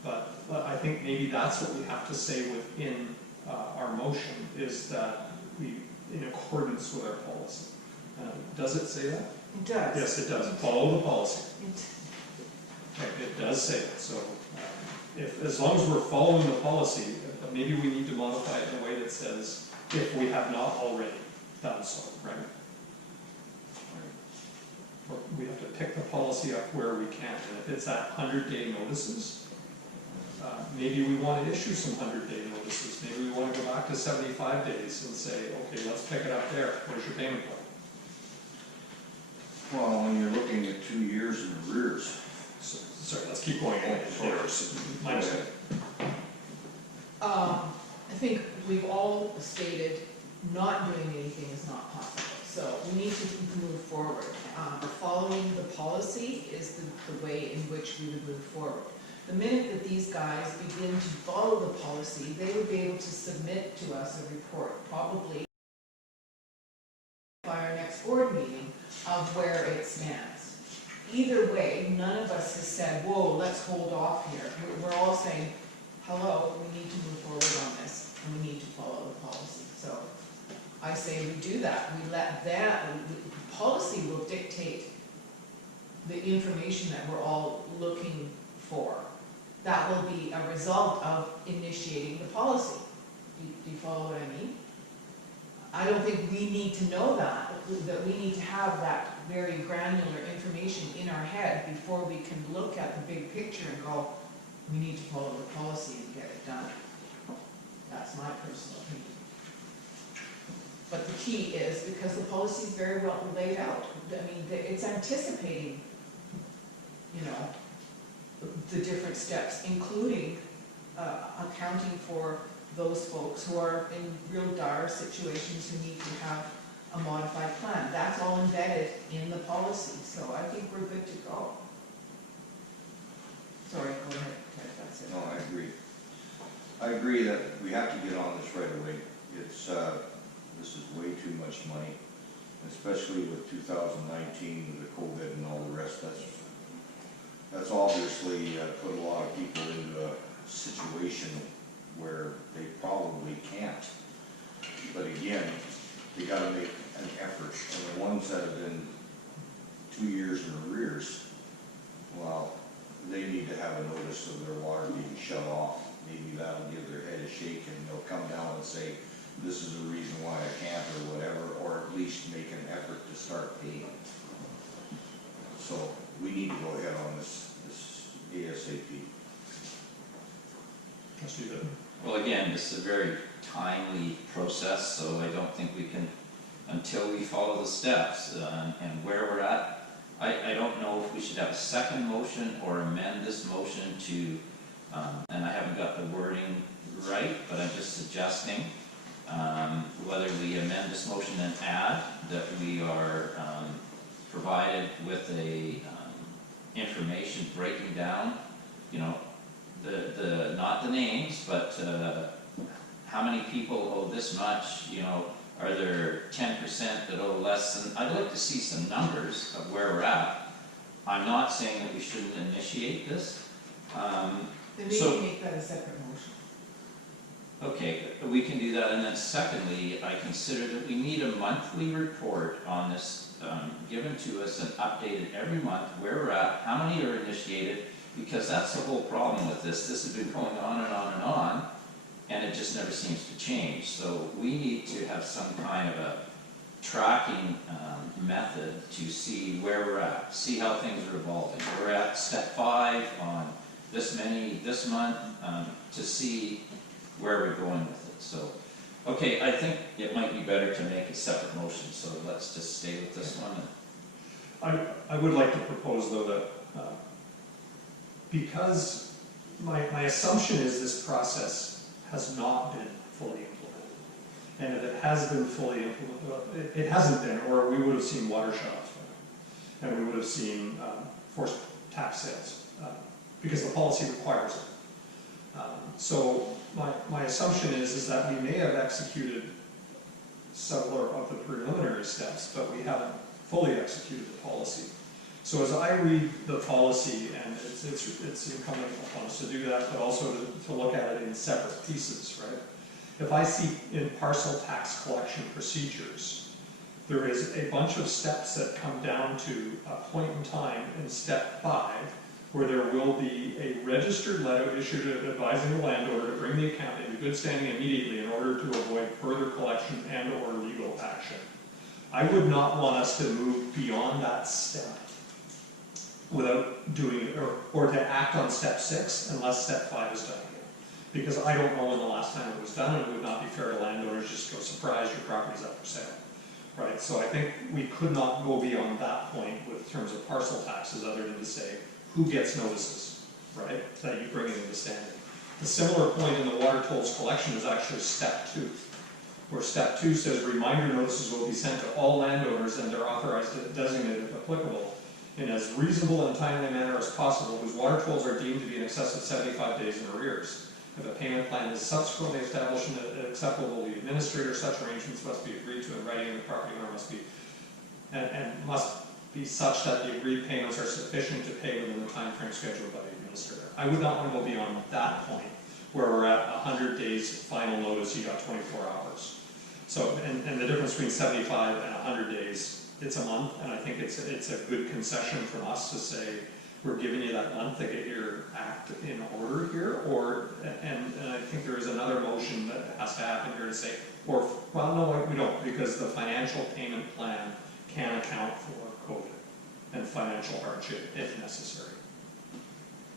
But I think maybe that's what we have to say within our motion, is that we, in accordance with our policy. Does it say that? It does. Yes, it does, follow the policy. It- Okay, it does say it, so if, as long as we're following the policy, maybe we need to modify it in a way that says, if we have not already done so, right? Or we have to pick the policy up where we can, and if it's at 100-day notices, maybe we want to issue some 100-day notices, maybe we want to go back to 75 days and say, okay, let's pick it up there, where's your payment plan? Well, when you're looking at 2 years in arrears. So, sorry, let's keep going. My mistake. I think we've all stated not doing anything is not possible, so we need to move forward. Following the policy is the way in which we would move forward. The minute that these guys begin to follow the policy, they would be able to submit to us a report, probably by our next board meeting, of where it stands. Either way, none of us has said, whoa, let's hold off here. We're all saying, hello, we need to move forward on this, and we need to follow the policy. So I say we do that. We let that, the policy will dictate the information that we're all looking for. That will be a result of initiating the policy. Do you follow what I mean? I don't think we need to know that we need to have that very granular information in our head before we can look at the big picture and go, we need to follow the policy and get it done. That's my personal opinion. But the key is, because the policy is very well laid out, I mean, it's anticipating, you know, the different steps, including accounting for those folks who are in real dire situations who need to have a modified plan. That's all embedded in the policy, so I think we're good to go. Sorry, go ahead, Ted, that's it. No, I agree. I agree that we have to get on this right away. It's, this is way too much money, especially with 2019, with the COVID and all the rest. That's obviously put a lot of people into a situation where they probably can't. But again, they gotta make an effort. And the ones that have been 2 years in arrears, well, they need to have a notice of their water being shut off. Maybe that'll give their head a shake and they'll come down and say, this is the reason why I can't or whatever, or at least make an effort to start paying. So we need to go ahead on this ASAP. Let's do that. Well, again, this is a very timely process, so I don't think we can, until we follow the steps and where we're at. I don't know if we should have a second motion or amend this motion to, and I haven't got the wording right, but I'm just suggesting whether we amend this motion and add that we are provided with a information breaking down, you know, the not the names, but how many people owe this much, you know, are there 10% that owe less than, I'd like to see some numbers of where we're at. I'm not saying that we shouldn't initiate this. Then maybe So- make that a separate motion. Okay, we can do that, and then secondly, I consider that we need a monthly report on this, given to us and updated every month, where we're at, how many are initiated, because that's the whole problem with this. This has been going on and on and on, and it just never seems to change. So we need to have some kind of a tracking method to see where we're at, see how things are evolving. We're at step 5 on this many this month, to see where we're going with it. So, okay, I think it might be better to make a separate motion, so let's just stay with this one. I would like to propose, though, that because my assumption is this process has not been fully implemented. And if it has been fully implemented, it hasn't been, or we would have seen water shut-offs, and we would have seen forced tax sales, because the policy requires it. So my assumption is that we may have executed several of the preliminary steps, but we haven't fully executed the policy. So as I read the policy, and it's incumbent upon us to do that, but also to look at it in separate pieces, right? If I see in parcel tax collection procedures, there is a bunch of steps that come down to a point in time in step 5, where there will be a registered letter issued advising the landowner to bring the account into good standing immediately in order to avoid further collection and or legal action. I would not want us to move beyond that step without doing, or to act on step 6 unless step 5 is done again. Because I don't know when the last time it was done, and it would not be fair to landowners just go, surprise, your property's up for sale. Right, so I think we could not go beyond that point with terms of parcel taxes other than to say, who gets notices, right, that you bring it into standing. The similar point in the water tolls collection is actually step 2, where step 2 says reminder notices will be sent to all landowners and their authorized designated if applicable in as reasonable and timely manner as possible, whose water tolls are deemed to be in excess of 75 days in arrears. If a payment plan is subsequently established and acceptable to the administrator, such arrangements must be agreed to in writing, and the property owner must be, and must be such that the agreed payments are sufficient to pay within the time frame scheduled by the administrator. I would not want to go beyond that point, where we're at 100 days final notice, you got 24 hours. So, and the difference between 75 and 100 days, it's a month, and I think it's a good concession from us to say, we're giving you that month to get your act in order here, or, and I think there is another motion that has to happen here to say, or, well, no, we don't, because the financial payment plan can account for COVID and financial hardship if necessary.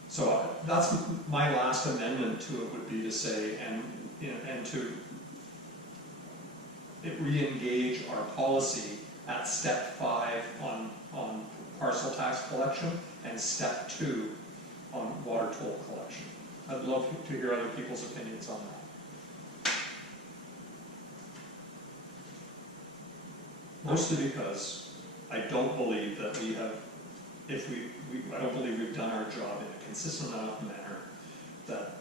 So that's my last amendment to it would be to say, and to re-engage our policy at step 5 on parcel tax collection and step 2 on water toll collection. I'd love to hear other people's opinions on that. Mostly because I don't believe that we have, I don't believe we've done our job in a consistent enough manner that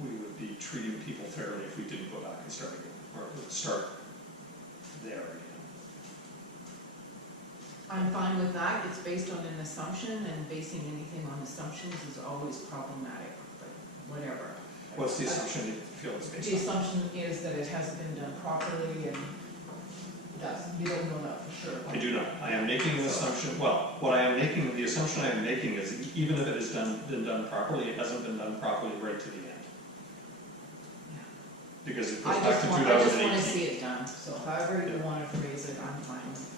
we would be treating people fairly if we didn't go back and start again, or start there again. I'm fine with that. It's based on an assumption, and basing anything on assumptions is always problematic, but whatever. What's the assumption you feel it's based on? The assumption is that it hasn't been done properly, and you don't know that for sure. I do not. I am making an assumption, well, the assumption I am making is even if it has been done properly, it hasn't been done properly right to the end. Yeah. Because it goes I back to just 2018. want to see it done, so however you want to phrase it, I'm fine with.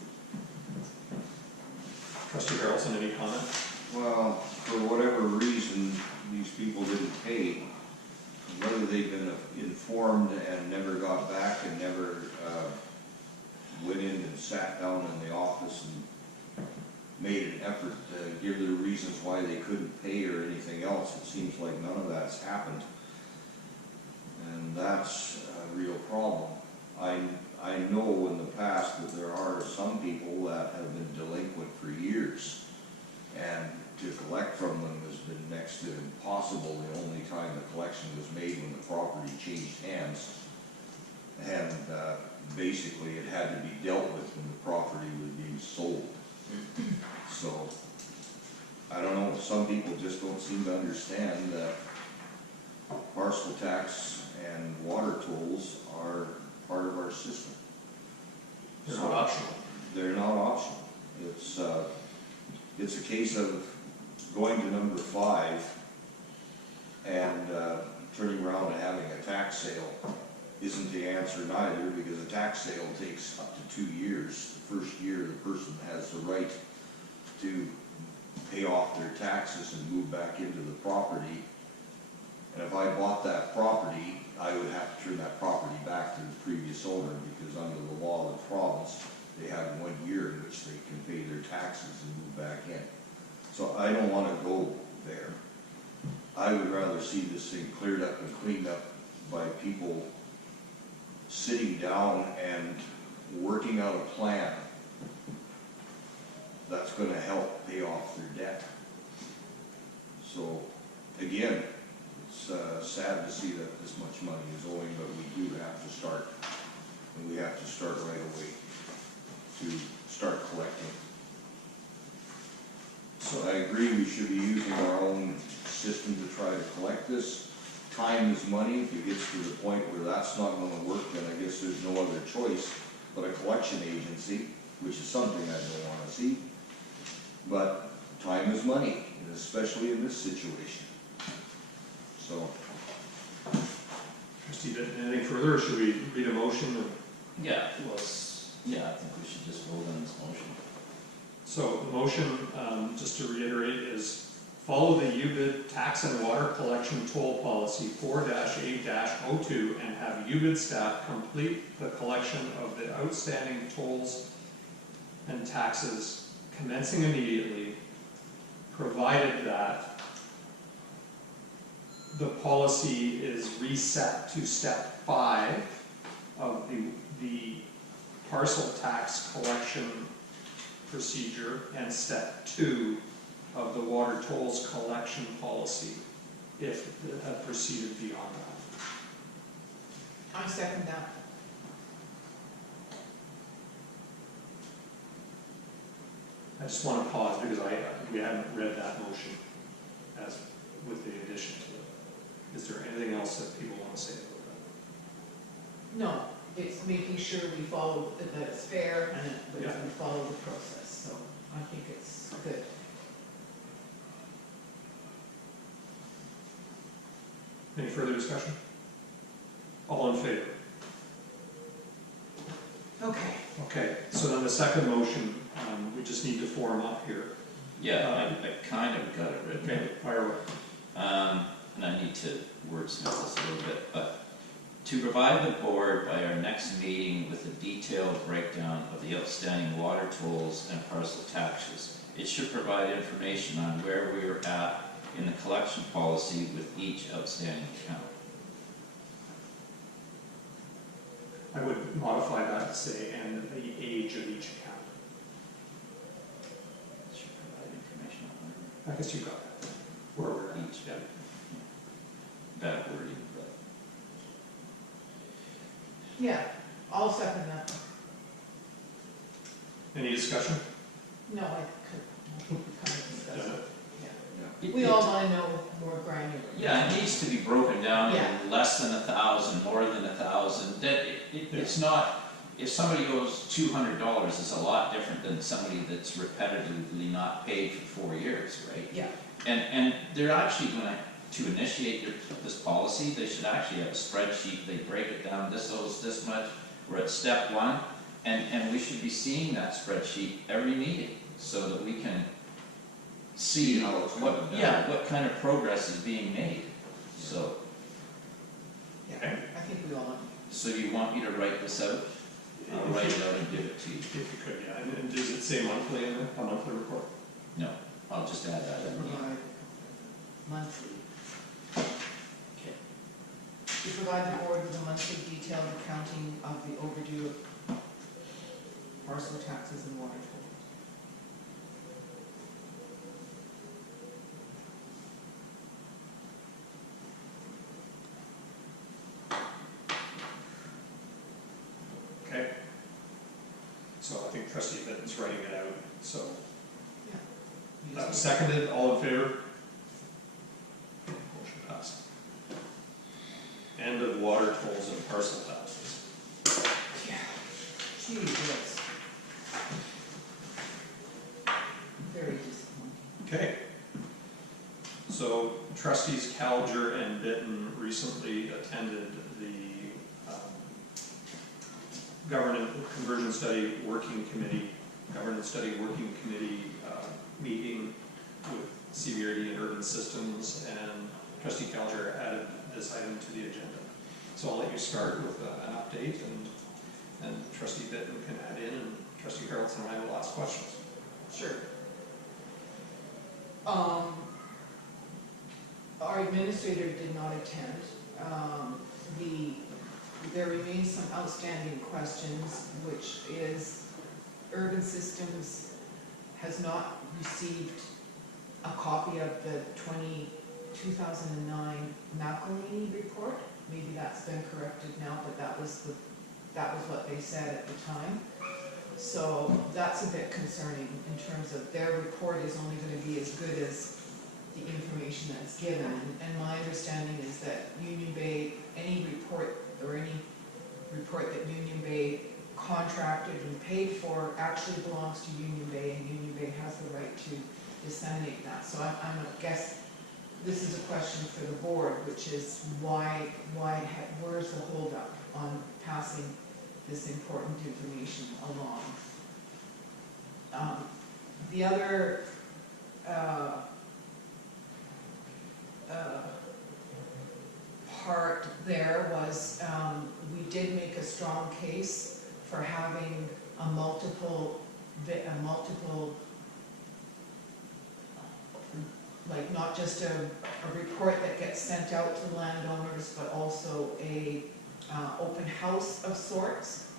Trustee Harrelson, any comment? Well, for whatever reason, these people didn't pay, whether they've been informed and never got back and never went in and sat down in the office and made an effort to give their reasons why they couldn't pay or anything else. It seems like none of that's happened. And that's a real problem. I know in the past that there are some people that have been delinquent for years, and to collect from them has been next to impossible. The only time the collection was made when the property changed hands, and basically it had to be dealt with when the property was being sold. So, I don't know, some people just don't seem to understand that parcel tax and water tolls are part of our system. They're not optional. They're not optional. It's a case of going to number 5 and turning around and having a tax sale isn't the answer neither, because a tax sale takes up to 2 years. The first year, the person has the right to pay off their taxes and move back into the property. And if I bought that property, I would have to turn that property back to the previous owner, because under the law of the province, they have 1 year in which they can pay their taxes and move back in. So I don't want to go there. I would rather see this thing cleared up and cleaned up by people sitting down and working out a plan that's going to help pay off their debt. So again, it's sad to see that this much money is owing, but we do have to start, and we have to start right away to start collecting. So I agree we should be using our own system to try to collect this. Time is money. If it gets to the point where that's not going to work, then I guess there's no other choice but a collection agency, which is something I don't wanna see. But time is money, and especially in this situation. So, Trustee Benton, anything further, or should we read a motion? Yeah, well, yeah, I think we should just vote on this motion. So the motion, just to reiterate, is follow the UBID tax and water collection toll policy 4-8-02 and have UBID staff complete the collection of the outstanding tolls and taxes commencing immediately, provided that the policy is reset to step 5 of the parcel tax collection procedure and step 2 of the water tolls collection policy, if it had proceeded beyond that. I second that. I just want to pause because we haven't read that motion as with the addition to it. Is there anything else that people want to say about that? No, it's making sure we follow, that it's fair and that Yeah. we follow the process, so I think it's good. Any further discussion? All in favor? Okay. Okay, so then the second motion, we just need to form up here. Yeah, I kind of got it written. Okay, fire away. And I need to wordsmith this a little bit, but to provide the board by our next meeting with a detailed breakdown of the outstanding water tolls and parcel taxes. It should provide information on where we are at in the collection policy with each outstanding account. I would modify that to say, and the age of each account. It should provide information on I guess you got that, where we're at. Each. Yeah. that wording, but Yeah, I'll second that. Any discussion? No, I think we kind of discussed Done it. it? Yeah. it- We it- all want to know more granular. Yeah, it needs to be broken down Yeah. in less than 1,000, more than 1,000. That it's not. If somebody goes $200, it's a lot different than somebody that's repetitively not paid for 4 years, right? Yeah, And they're actually going to initiate this policy. They should actually have a spreadsheet. They break it down. This owes this much. We're at step 1, and we should be seeing that spreadsheet every meeting so that we can see how it's what coming down. what kind of progress is being made. So. yeah, I think we all know. So you want me to write this out? I'll write it out and give it to you. If you could, yeah, and does it say monthly in there, a monthly report? No, I'll just add that in. Provide monthly. Okay. To provide the board with a monthly detailed accounting of the overdue parcel taxes and water tolls. Okay. So I think trustee Benton's writing it out, so You that was just- seconded, all in favor? Motion passed. End of water tolls and parcel taxes. Yeah. Gee, yes. Very disappointing. Okay. So trustees Caliger and Benton recently attended the governance study working committee meeting with CBRD and Urban Systems, and trustee Caliger added this item to the agenda. So I'll let you start with an update, and trustee Benton can add in, and trustee Harrelson and I will ask questions. Sure. Our administrator did not attend. There remains some outstanding questions, which is Urban Systems has not received a copy of the 2009 McElhaney report. Maybe that's been corrected now, but that was what they said at the time. So that's a bit concerning in terms of their report is only going to be as good as the information that's given. And my understanding is that Union Bay, any report that Union Bay contracted and paid for actually belongs to Union Bay, and Union Bay has the right to disseminate that. So I guess this is a question for the board, which is where's the holdup on passing this important information along? The other part there was, we did make a strong case for having a multiple, like not just a report that gets sent out to landowners, but also a open house of sorts.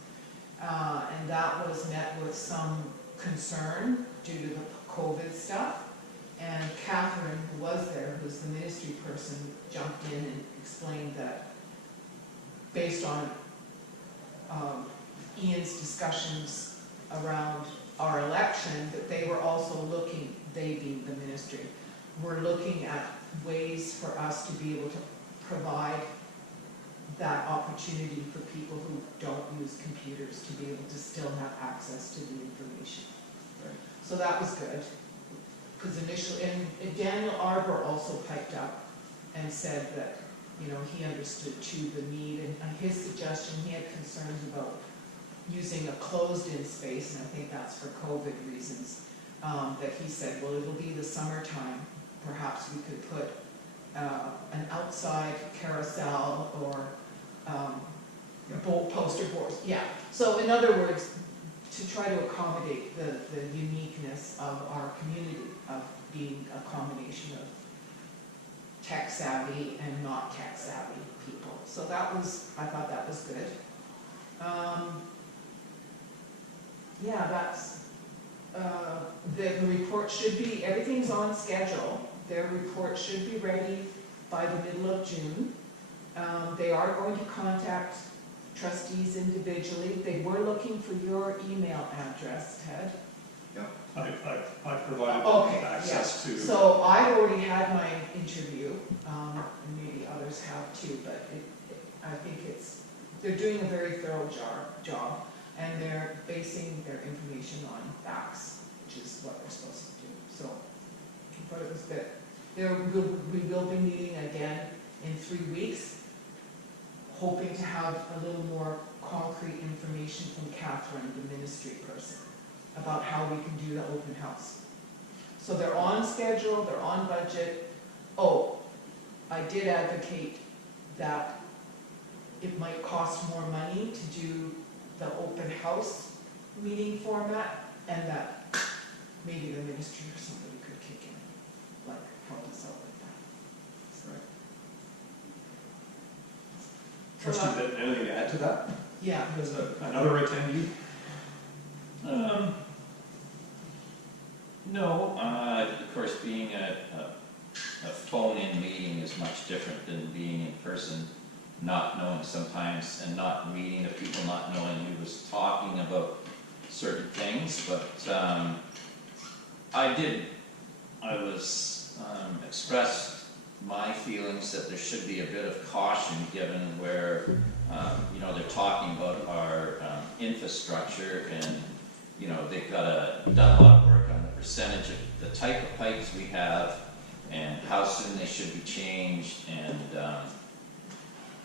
And that was met with some concern due to the COVID stuff. And Catherine, who was there, who's the ministry person, jumped in and explained that based on Ian's discussions around our election, that they were also looking, they being the ministry, were looking at ways for us to be able to provide that opportunity for people who don't use computers to be able to still have access to the information. Right. So that was good. Because initially, and Daniel Arbor also piped up and said that, you know, he understood too the need, and on his suggestion, he had concerns about using a closed-in space, and I think that's for COVID reasons, that he said, well, it'll be the summertime, perhaps we could put an outside carousel or poster boards, yeah. So in other words, to try to accommodate the uniqueness of our community, of being a combination of tech savvy and not tech savvy people. So that was, I thought that was good. Yeah, that's, the report should be, everything's on schedule. Their report should be ready by the middle of June. They are going to contact trustees individually. They were looking for your email address, Ted. I provided Okay, access to. So I've already had my interview, and maybe others have too, but I think they're doing a very thorough job, and they're basing their information on facts, which is what we're supposed to do. So I thought it was good. We will be meeting again in 3 weeks, hoping to have a little more concrete information from Catherine, the ministry person, about how we can do the open house. So they're on schedule, they're on budget. Oh, I did advocate that it might cost more money to do the open house meeting format, and that maybe the ministry or somebody could kick in, like help us out with that. Right. Trustee, anything to add to that? Yeah. As another attendee? No, of course, being a phone-in meeting is much different than being in person, not knowing sometimes, and not meeting the people, not knowing who was talking about certain things, but expressed my feelings that there should be a bit of caution given where, you know, they're talking about our infrastructure, and, you know, they've done a lot of work on the percentage of the type of pipes we have and how soon they should be changed, and,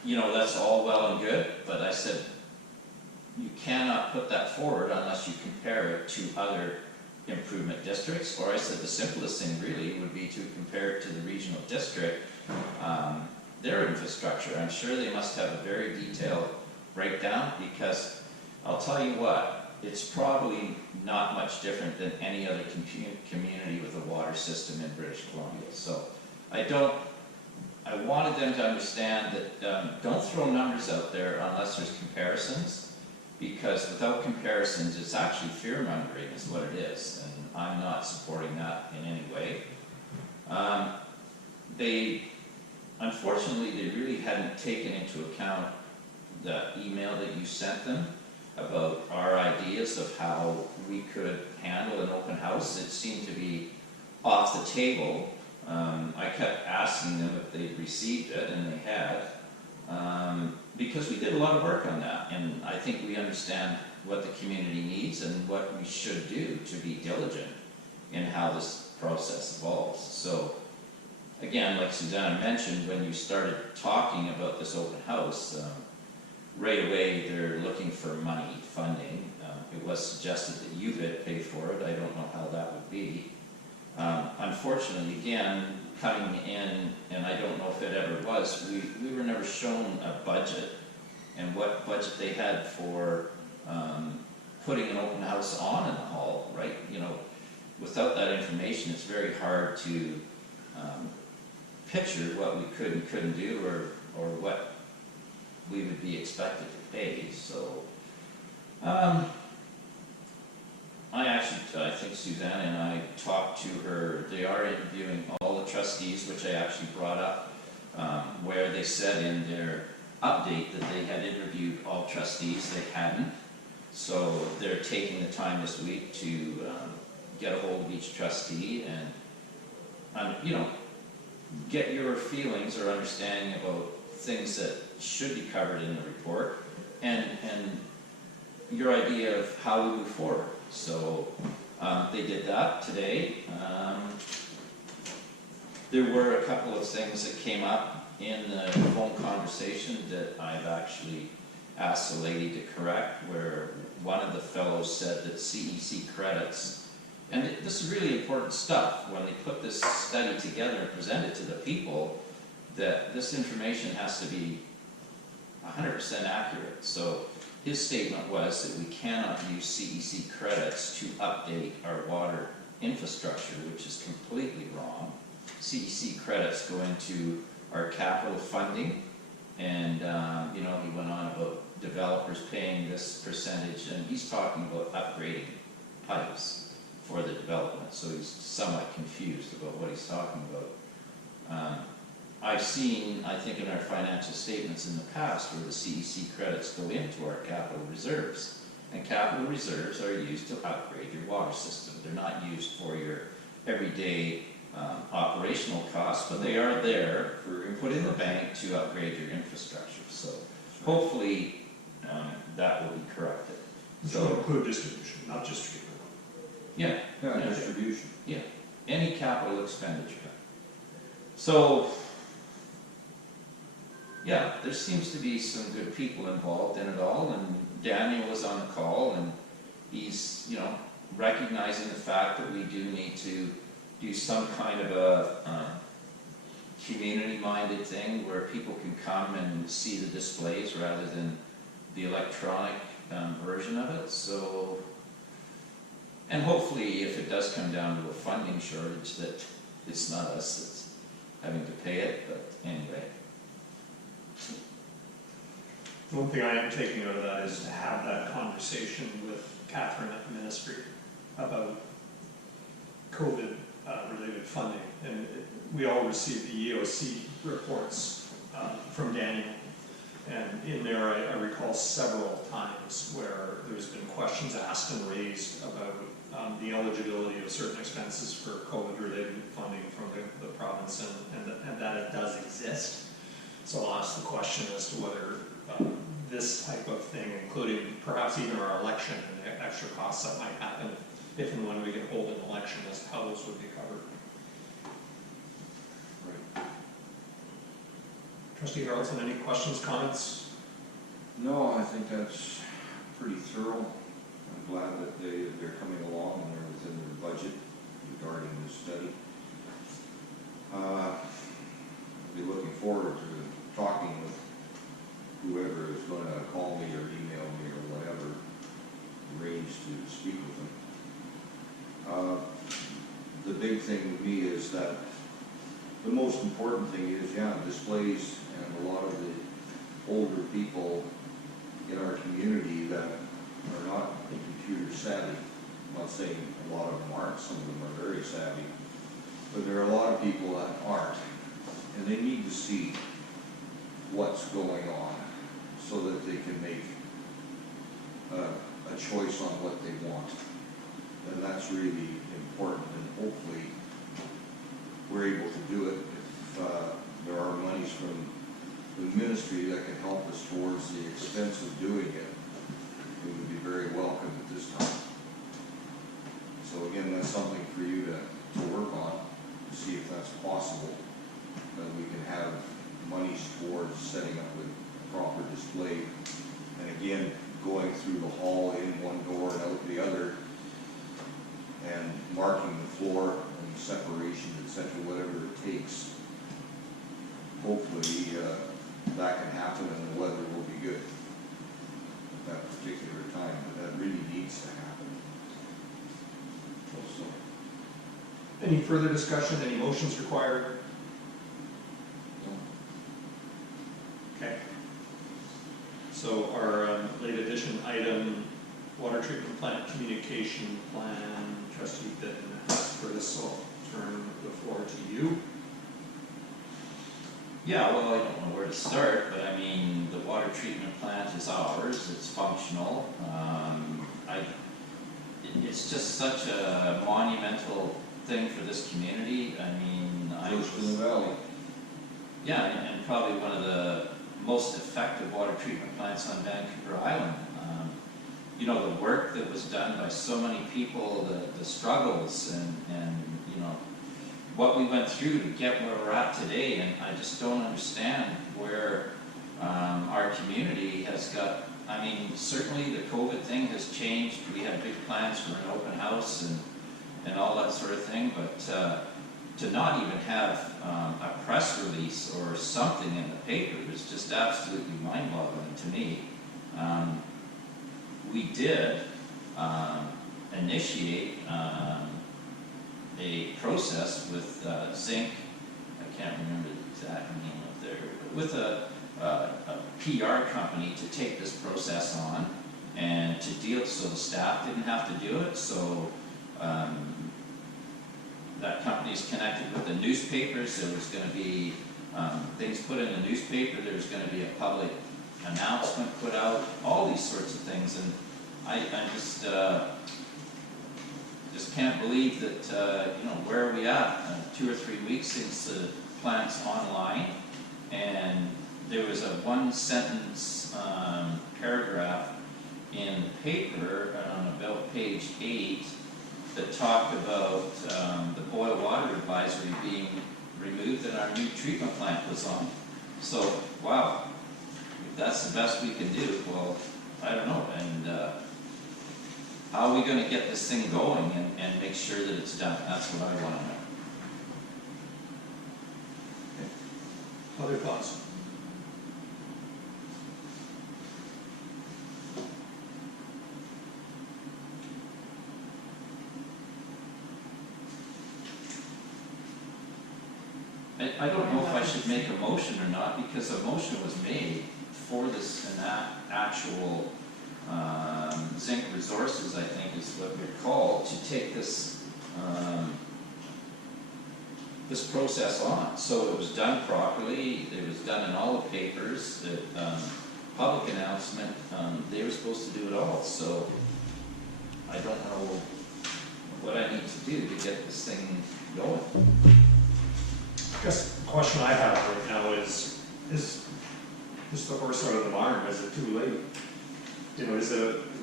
you know, that's all well and good, but I said, you cannot put that forward unless you compare it to other improvement districts, or I said the simplest thing really would be to compare it to the regional district, their infrastructure. I'm sure they must have a very detailed breakdown, because I'll tell you what, it's probably not much different than any other community with a water system in British Columbia. So I wanted them to understand that don't throw numbers out there unless there's comparisons, because without comparisons, it's actually fear-mongering is what it is, and I'm not supporting that in any way. Unfortunately, they really hadn't taken into account the email that you sent them about our ideas of how we could handle an open house. It seemed to be off the table. I kept asking them if they'd received it, and they had. Because we did a lot of work on that, and I think we understand what the community needs and what we should do to be diligent in how this process evolves. So, again, like Susanna mentioned, when you started talking about this open house, right away they're looking for money, funding. It was suggested that UBID pay for it. I don't know how that would be. Unfortunately, again, coming in, and I don't know if it ever was, we were never shown a budget and what budget they had for putting an open house on in the hall, right? You know, without that information, it's very hard to picture what we could and couldn't do, or what we would be expected to pay. So, I think Susanna and I talked to her. They are interviewing all the trustees, which I actually brought up, where they said in their update that they had interviewed all trustees. They hadn't. So they're taking the time this week to get a hold of each trustee and, you know, get your feelings or understanding about things that should be covered in the report, and your idea of how we move forward. So they did that today. There were a couple of things that came up in the phone conversation that I've actually asked the lady to correct, where one of the fellows said that CEC credits, and this is really important stuff, when they put this study together and present it to the people, that this information has to be 100% accurate. So his statement was that we cannot use CEC credits to update our water infrastructure, which is completely wrong. CEC credits go into our capital funding, and you know, he went on about developers paying this percentage, and he's talking about upgrading pipes for the development, so he's somewhat confused about what he's talking about. I've seen, I think in our financial statements in the past, where the CEC credits go into our capital reserves, and capital reserves are used to upgrade your water system. They're not used for your everyday operational costs, but they are there for put in the bank to upgrade your infrastructure. So hopefully that will be corrected. So it'll include distribution, not just treatment. Yeah. Yeah, distribution. Yeah, any capital expenditure. So, yeah, there seems to be some good people involved in it all, and Daniel was on the call, and he's, you know, recognizing the fact that we do need to do some kind of a community-minded thing where people can come and see the displays rather than the electronic version of it. So, and hopefully, if it does come down to a funding shortage, that it's not us that's having to pay it. But anyway. The one thing I am taking out of that is to have that conversation with Catherine at the ministry about COVID-related funding. And we all received the EOC reports from Daniel. And in there, I recall several times where there's been questions asked and raised about the eligibility of certain expenses for COVID-related funding from the province, and that it does exist. So I'll ask the question as to whether this type of thing, including perhaps even our election and the extra costs that might happen if and when we can hold an election, as to how those would be covered. Right. Trustee Harrelson, any questions, comments? No, I think that's pretty thorough. I'm glad that they're coming along and they're within their budget regarding this study. I'll be looking forward to talking with whoever is going to call me or email me or whatever, arrange to speak with them. The big thing with me is that the most important thing is, displays, and a lot of the older people in our community that are not computer savvy. I'm not saying a lot of them aren't, some of them are very savvy, but there are a lot of people that aren't, and they need to see what's going on so that they can make a choice on what they want. And that's really important, and hopefully we're able to do it if there are monies from the ministry that can help us towards the expense of doing it. It would be very welcome at this time. So again, that's something for you to work on, to see if that's possible, that we can have monies towards setting up a proper display. And again, going through the hall in one door and out the other, and marking the floor and separation, etc., whatever it takes. Hopefully, that can happen and the weather will be good at that particular time, but that really needs to happen. So, Any further discussion, any motions required? Okay. So our late addition item, water treatment plant communication plan, trustee Bitten asked for this, so I'll turn the floor to you. Yeah, well, I don't know where to start, but I mean, the water treatment plant is ours, it's functional. It's just such a monumental thing for this community. I mean, first in the valley. yeah, and probably one of the most effective water treatment plants on Vancouver Island. You know, the work that was done by so many people, the struggles and you know, what we went through to get where we're at today, and I just don't understand where our community has got. I mean, certainly the COVID thing has changed. We had big plans for an open house and all that sort of thing, but to not even have a press release or something in the paper is just absolutely mind-boggling to me. We did initiate a process with Zinc, I can't remember the exact name of their, with a PR company to take this process on and to deal, so the staff didn't have to do it, so that company's connected with the newspapers. There was going to be things put in the newspaper, there was going to be a public announcement put out, all these sorts of things, and I just can't believe that, you know, where are we at? 2 or 3 weeks since the plant's online, and there was a one-sentence paragraph in the paper on about page 8 that talked about the boil water advisory being removed and our new treatment plant was on. So, wow, if that's the best we can do, well, I don't know. And how are we going to get this thing going and make sure that it's done? That's what I want to know. Other thoughts? I don't know if I should make a motion or not, because a motion was made for this and that actual Zinc Resources, I think is what they're called, to take this this process on. So it was done properly, it was done in all the papers, the public announcement, they were supposed to do it all. So I don't know what I need to do to get this thing going. I guess the question I have right now is just the horse out of the barn, is it too late? You know,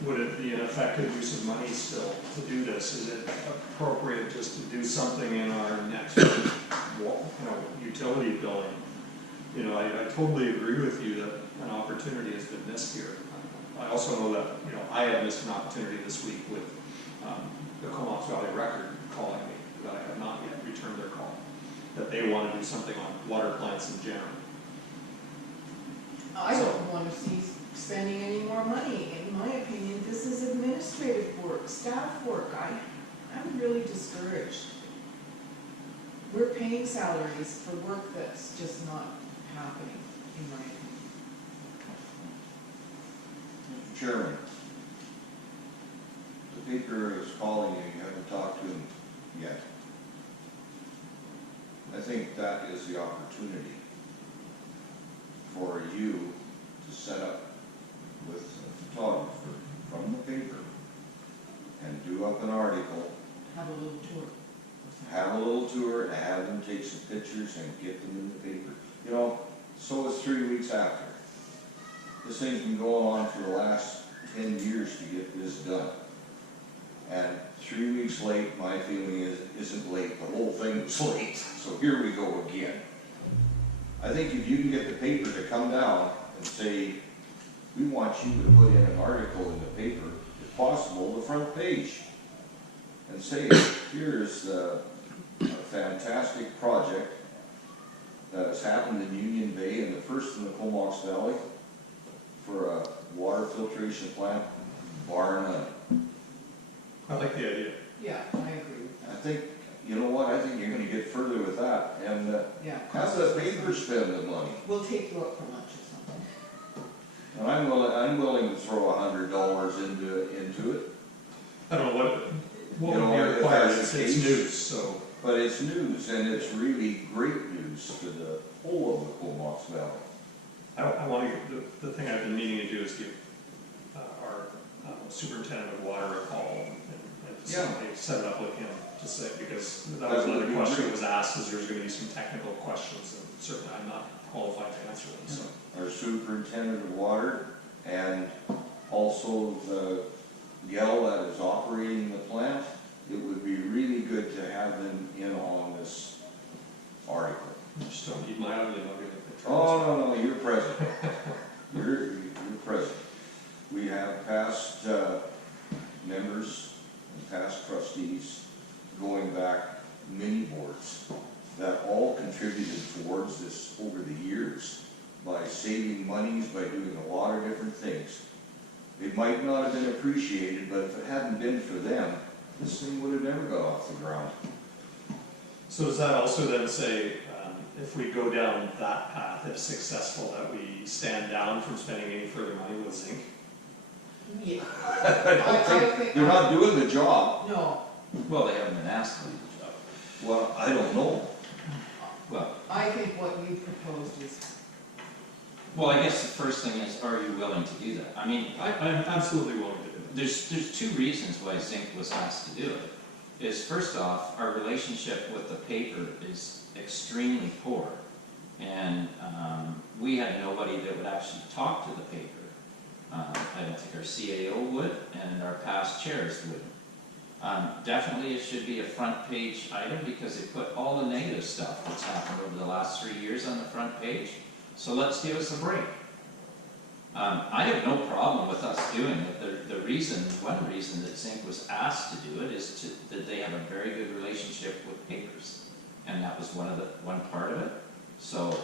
would it be an effective use of money still to do this? Is it appropriate just to do something in our next, utility billing? You know, I totally agree with you that an opportunity has been missed here. I also know that, you know, I had missed an opportunity this week with the Comox Valley Record calling me, that I have not yet returned their call, that they want to do something on water plants in general. I don't want to see spending any more money. In my opinion, this is administrative work, staff work. I'm really discouraged. We're paying salaries for work that's just not happening, in my opinion. Mr. Chairman, the paper is calling you, you haven't talked to him yet. I think that is the opportunity for you to set up with a photographer from the paper and do up an article. Have a little tour. Have a little tour and have them take some pictures and get them in the paper. You know, so it's 3 weeks after. This thing's been going on for the last 10 years to get this done. And 3 weeks late, my feeling isn't late, the whole thing was late, so here we go again. I think if you can get the paper to come down and say, we want you to put in an article in the paper, if possible, the front page, and say, here's a fantastic project that has happened in Union Bay and the first in the Comox Valley for a water filtration plant, bar none. I like the idea. Yeah, I agree with I that. think, you know what, I think you're gonna get further with that, and Yeah. have the paper spend the money. We'll take you out for lunch or something. And I'm willing to throw $100 into it, I don't know what You know, would be if required, that's the it's case. news, so. but it's news, and it's really great news for the whole of the Comox Valley. I want to, the thing I've been meaning to do is give our superintendent of water a call and Yeah. set it up with him to say, because that That was would another be question great. that was asked, is there's going to be some technical questions, and certainly I'm not qualified to answer them, so. Our superintendent of water, and also the gal that is operating the plant, it would be really good to have them in on this article. I just don't need my audio, I'll get the Oh, no, you're present. You're present. We have past members and past trustees going back many boards that all contributed towards this over the years by saving monies, by doing a lot of different things. It might not have been appreciated, but if it hadn't been for them, this thing would have never got off the ground. So does that also then say, if we go down that path, if successful, that we stand down from spending any further money with zinc? Yeah. I don't think, they're not doing the job. No, Well, they haven't been asked to do the job. Well, I don't know. Well, I think what you proposed is, I guess the first thing is, are you willing to do that? I mean, I'm absolutely willing to do it. there's two reasons why Zinc was asked to do it. Is first off, our relationship with the paper is extremely poor. And we had nobody that would actually talk to the paper. I don't think our CAO would, and our past chairs would. Definitely it should be a front page item because they put all the negative stuff that's happened over the last 3 years on the front page. So let's give us a break. I have no problem with us doing it. One reason that Zinc was asked to do it is that they have a very good relationship with papers. And that was one part of it. So,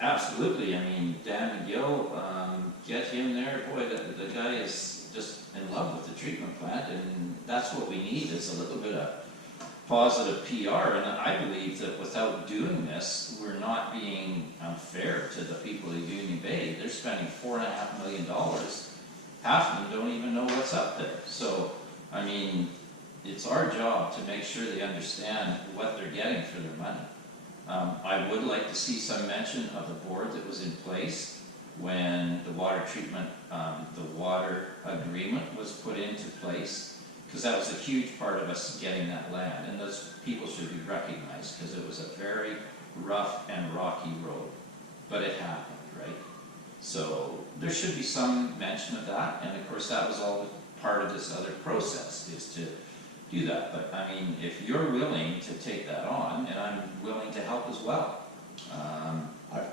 absolutely, I mean, Dan McGill, get him there, boy, the guy is just in love with the treatment plant, and that's what we need, is a little bit of positive PR, and I believe that without doing this, we're not being fair to the people of Union Bay. They're spending $4.5 million. Half of them don't even know what's up there. So, I mean, it's our job to make sure they understand what they're getting for their money. I would like to see some mention of the board that was in place when the water treatment, the water agreement was put into place, because that was a huge part of us getting that land, and those people should be recognized, because it was a very rough and rocky road, but it happened, right? So there should be some mention of that, and of course that was all part of this other process, is to do that. But I mean, if you're willing to take that on, and I'm willing to help as well.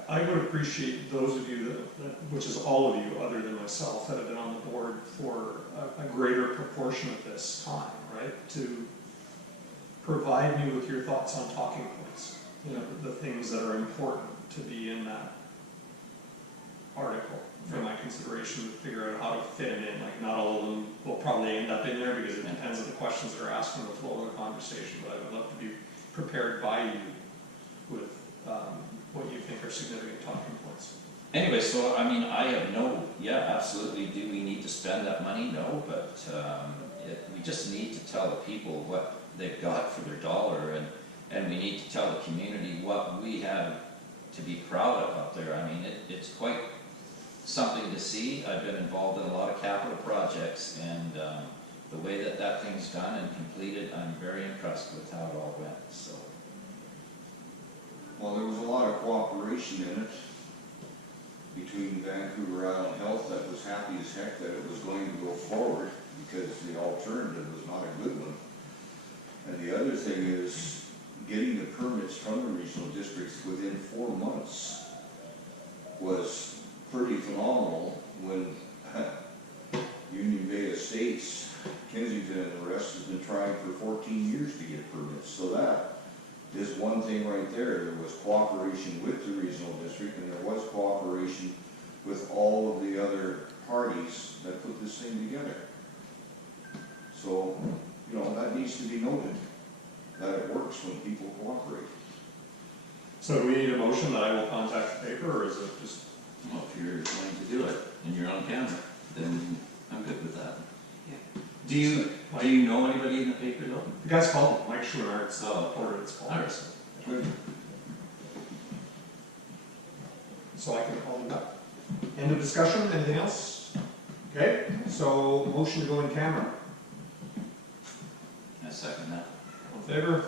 I would appreciate those of you that, which is all of you other than myself, that have been on the board for a greater proportion of this time, right? To provide me with your thoughts on talking points, you know, the things that are important to be in that article for my consideration, to figure out how to fit it in. Like, not all of them will probably end up in there because it depends on the questions that are asked in the flow of the conversation, but I would love to be prepared by you with what you think are significant talking points. Anyway, so I mean, I have absolutely, do we need to spend that money? No, but we just need to tell the people what they've got for their dollar, and we need to tell the community what we have to be proud of up there. I mean, it's quite something to see. I've been involved in a lot of capital projects, and the way that thing's done and completed, I'm very impressed with how it all went, so. Well, there was a lot of cooperation in it. between Vancouver Island Health that was happy as heck that it was going to go forward, because the alternative was not a good one. And the other thing is, getting the permits from the regional districts within 4 months was pretty phenomenal when Union Bay Estates, Kensington and the rest has been trying for 14 years to get permits. So that is one thing right there. There was cooperation with the regional district, and there was cooperation with all of the other parties that put this thing together. So, you know, that needs to be noted, that it works when people cooperate. So do we need a motion that I will contact the paper, or is it just, Well, if you're going to do it and you're on camera, then I'm good with that. Yeah. Do you know anybody in the paper though? the guy's called Mike Schwannard's Oh. reporter, it's called. Alright. Good. So I can call him back. End of discussion, anything else? Okay, so motion to go in camera. I second that. All in favor?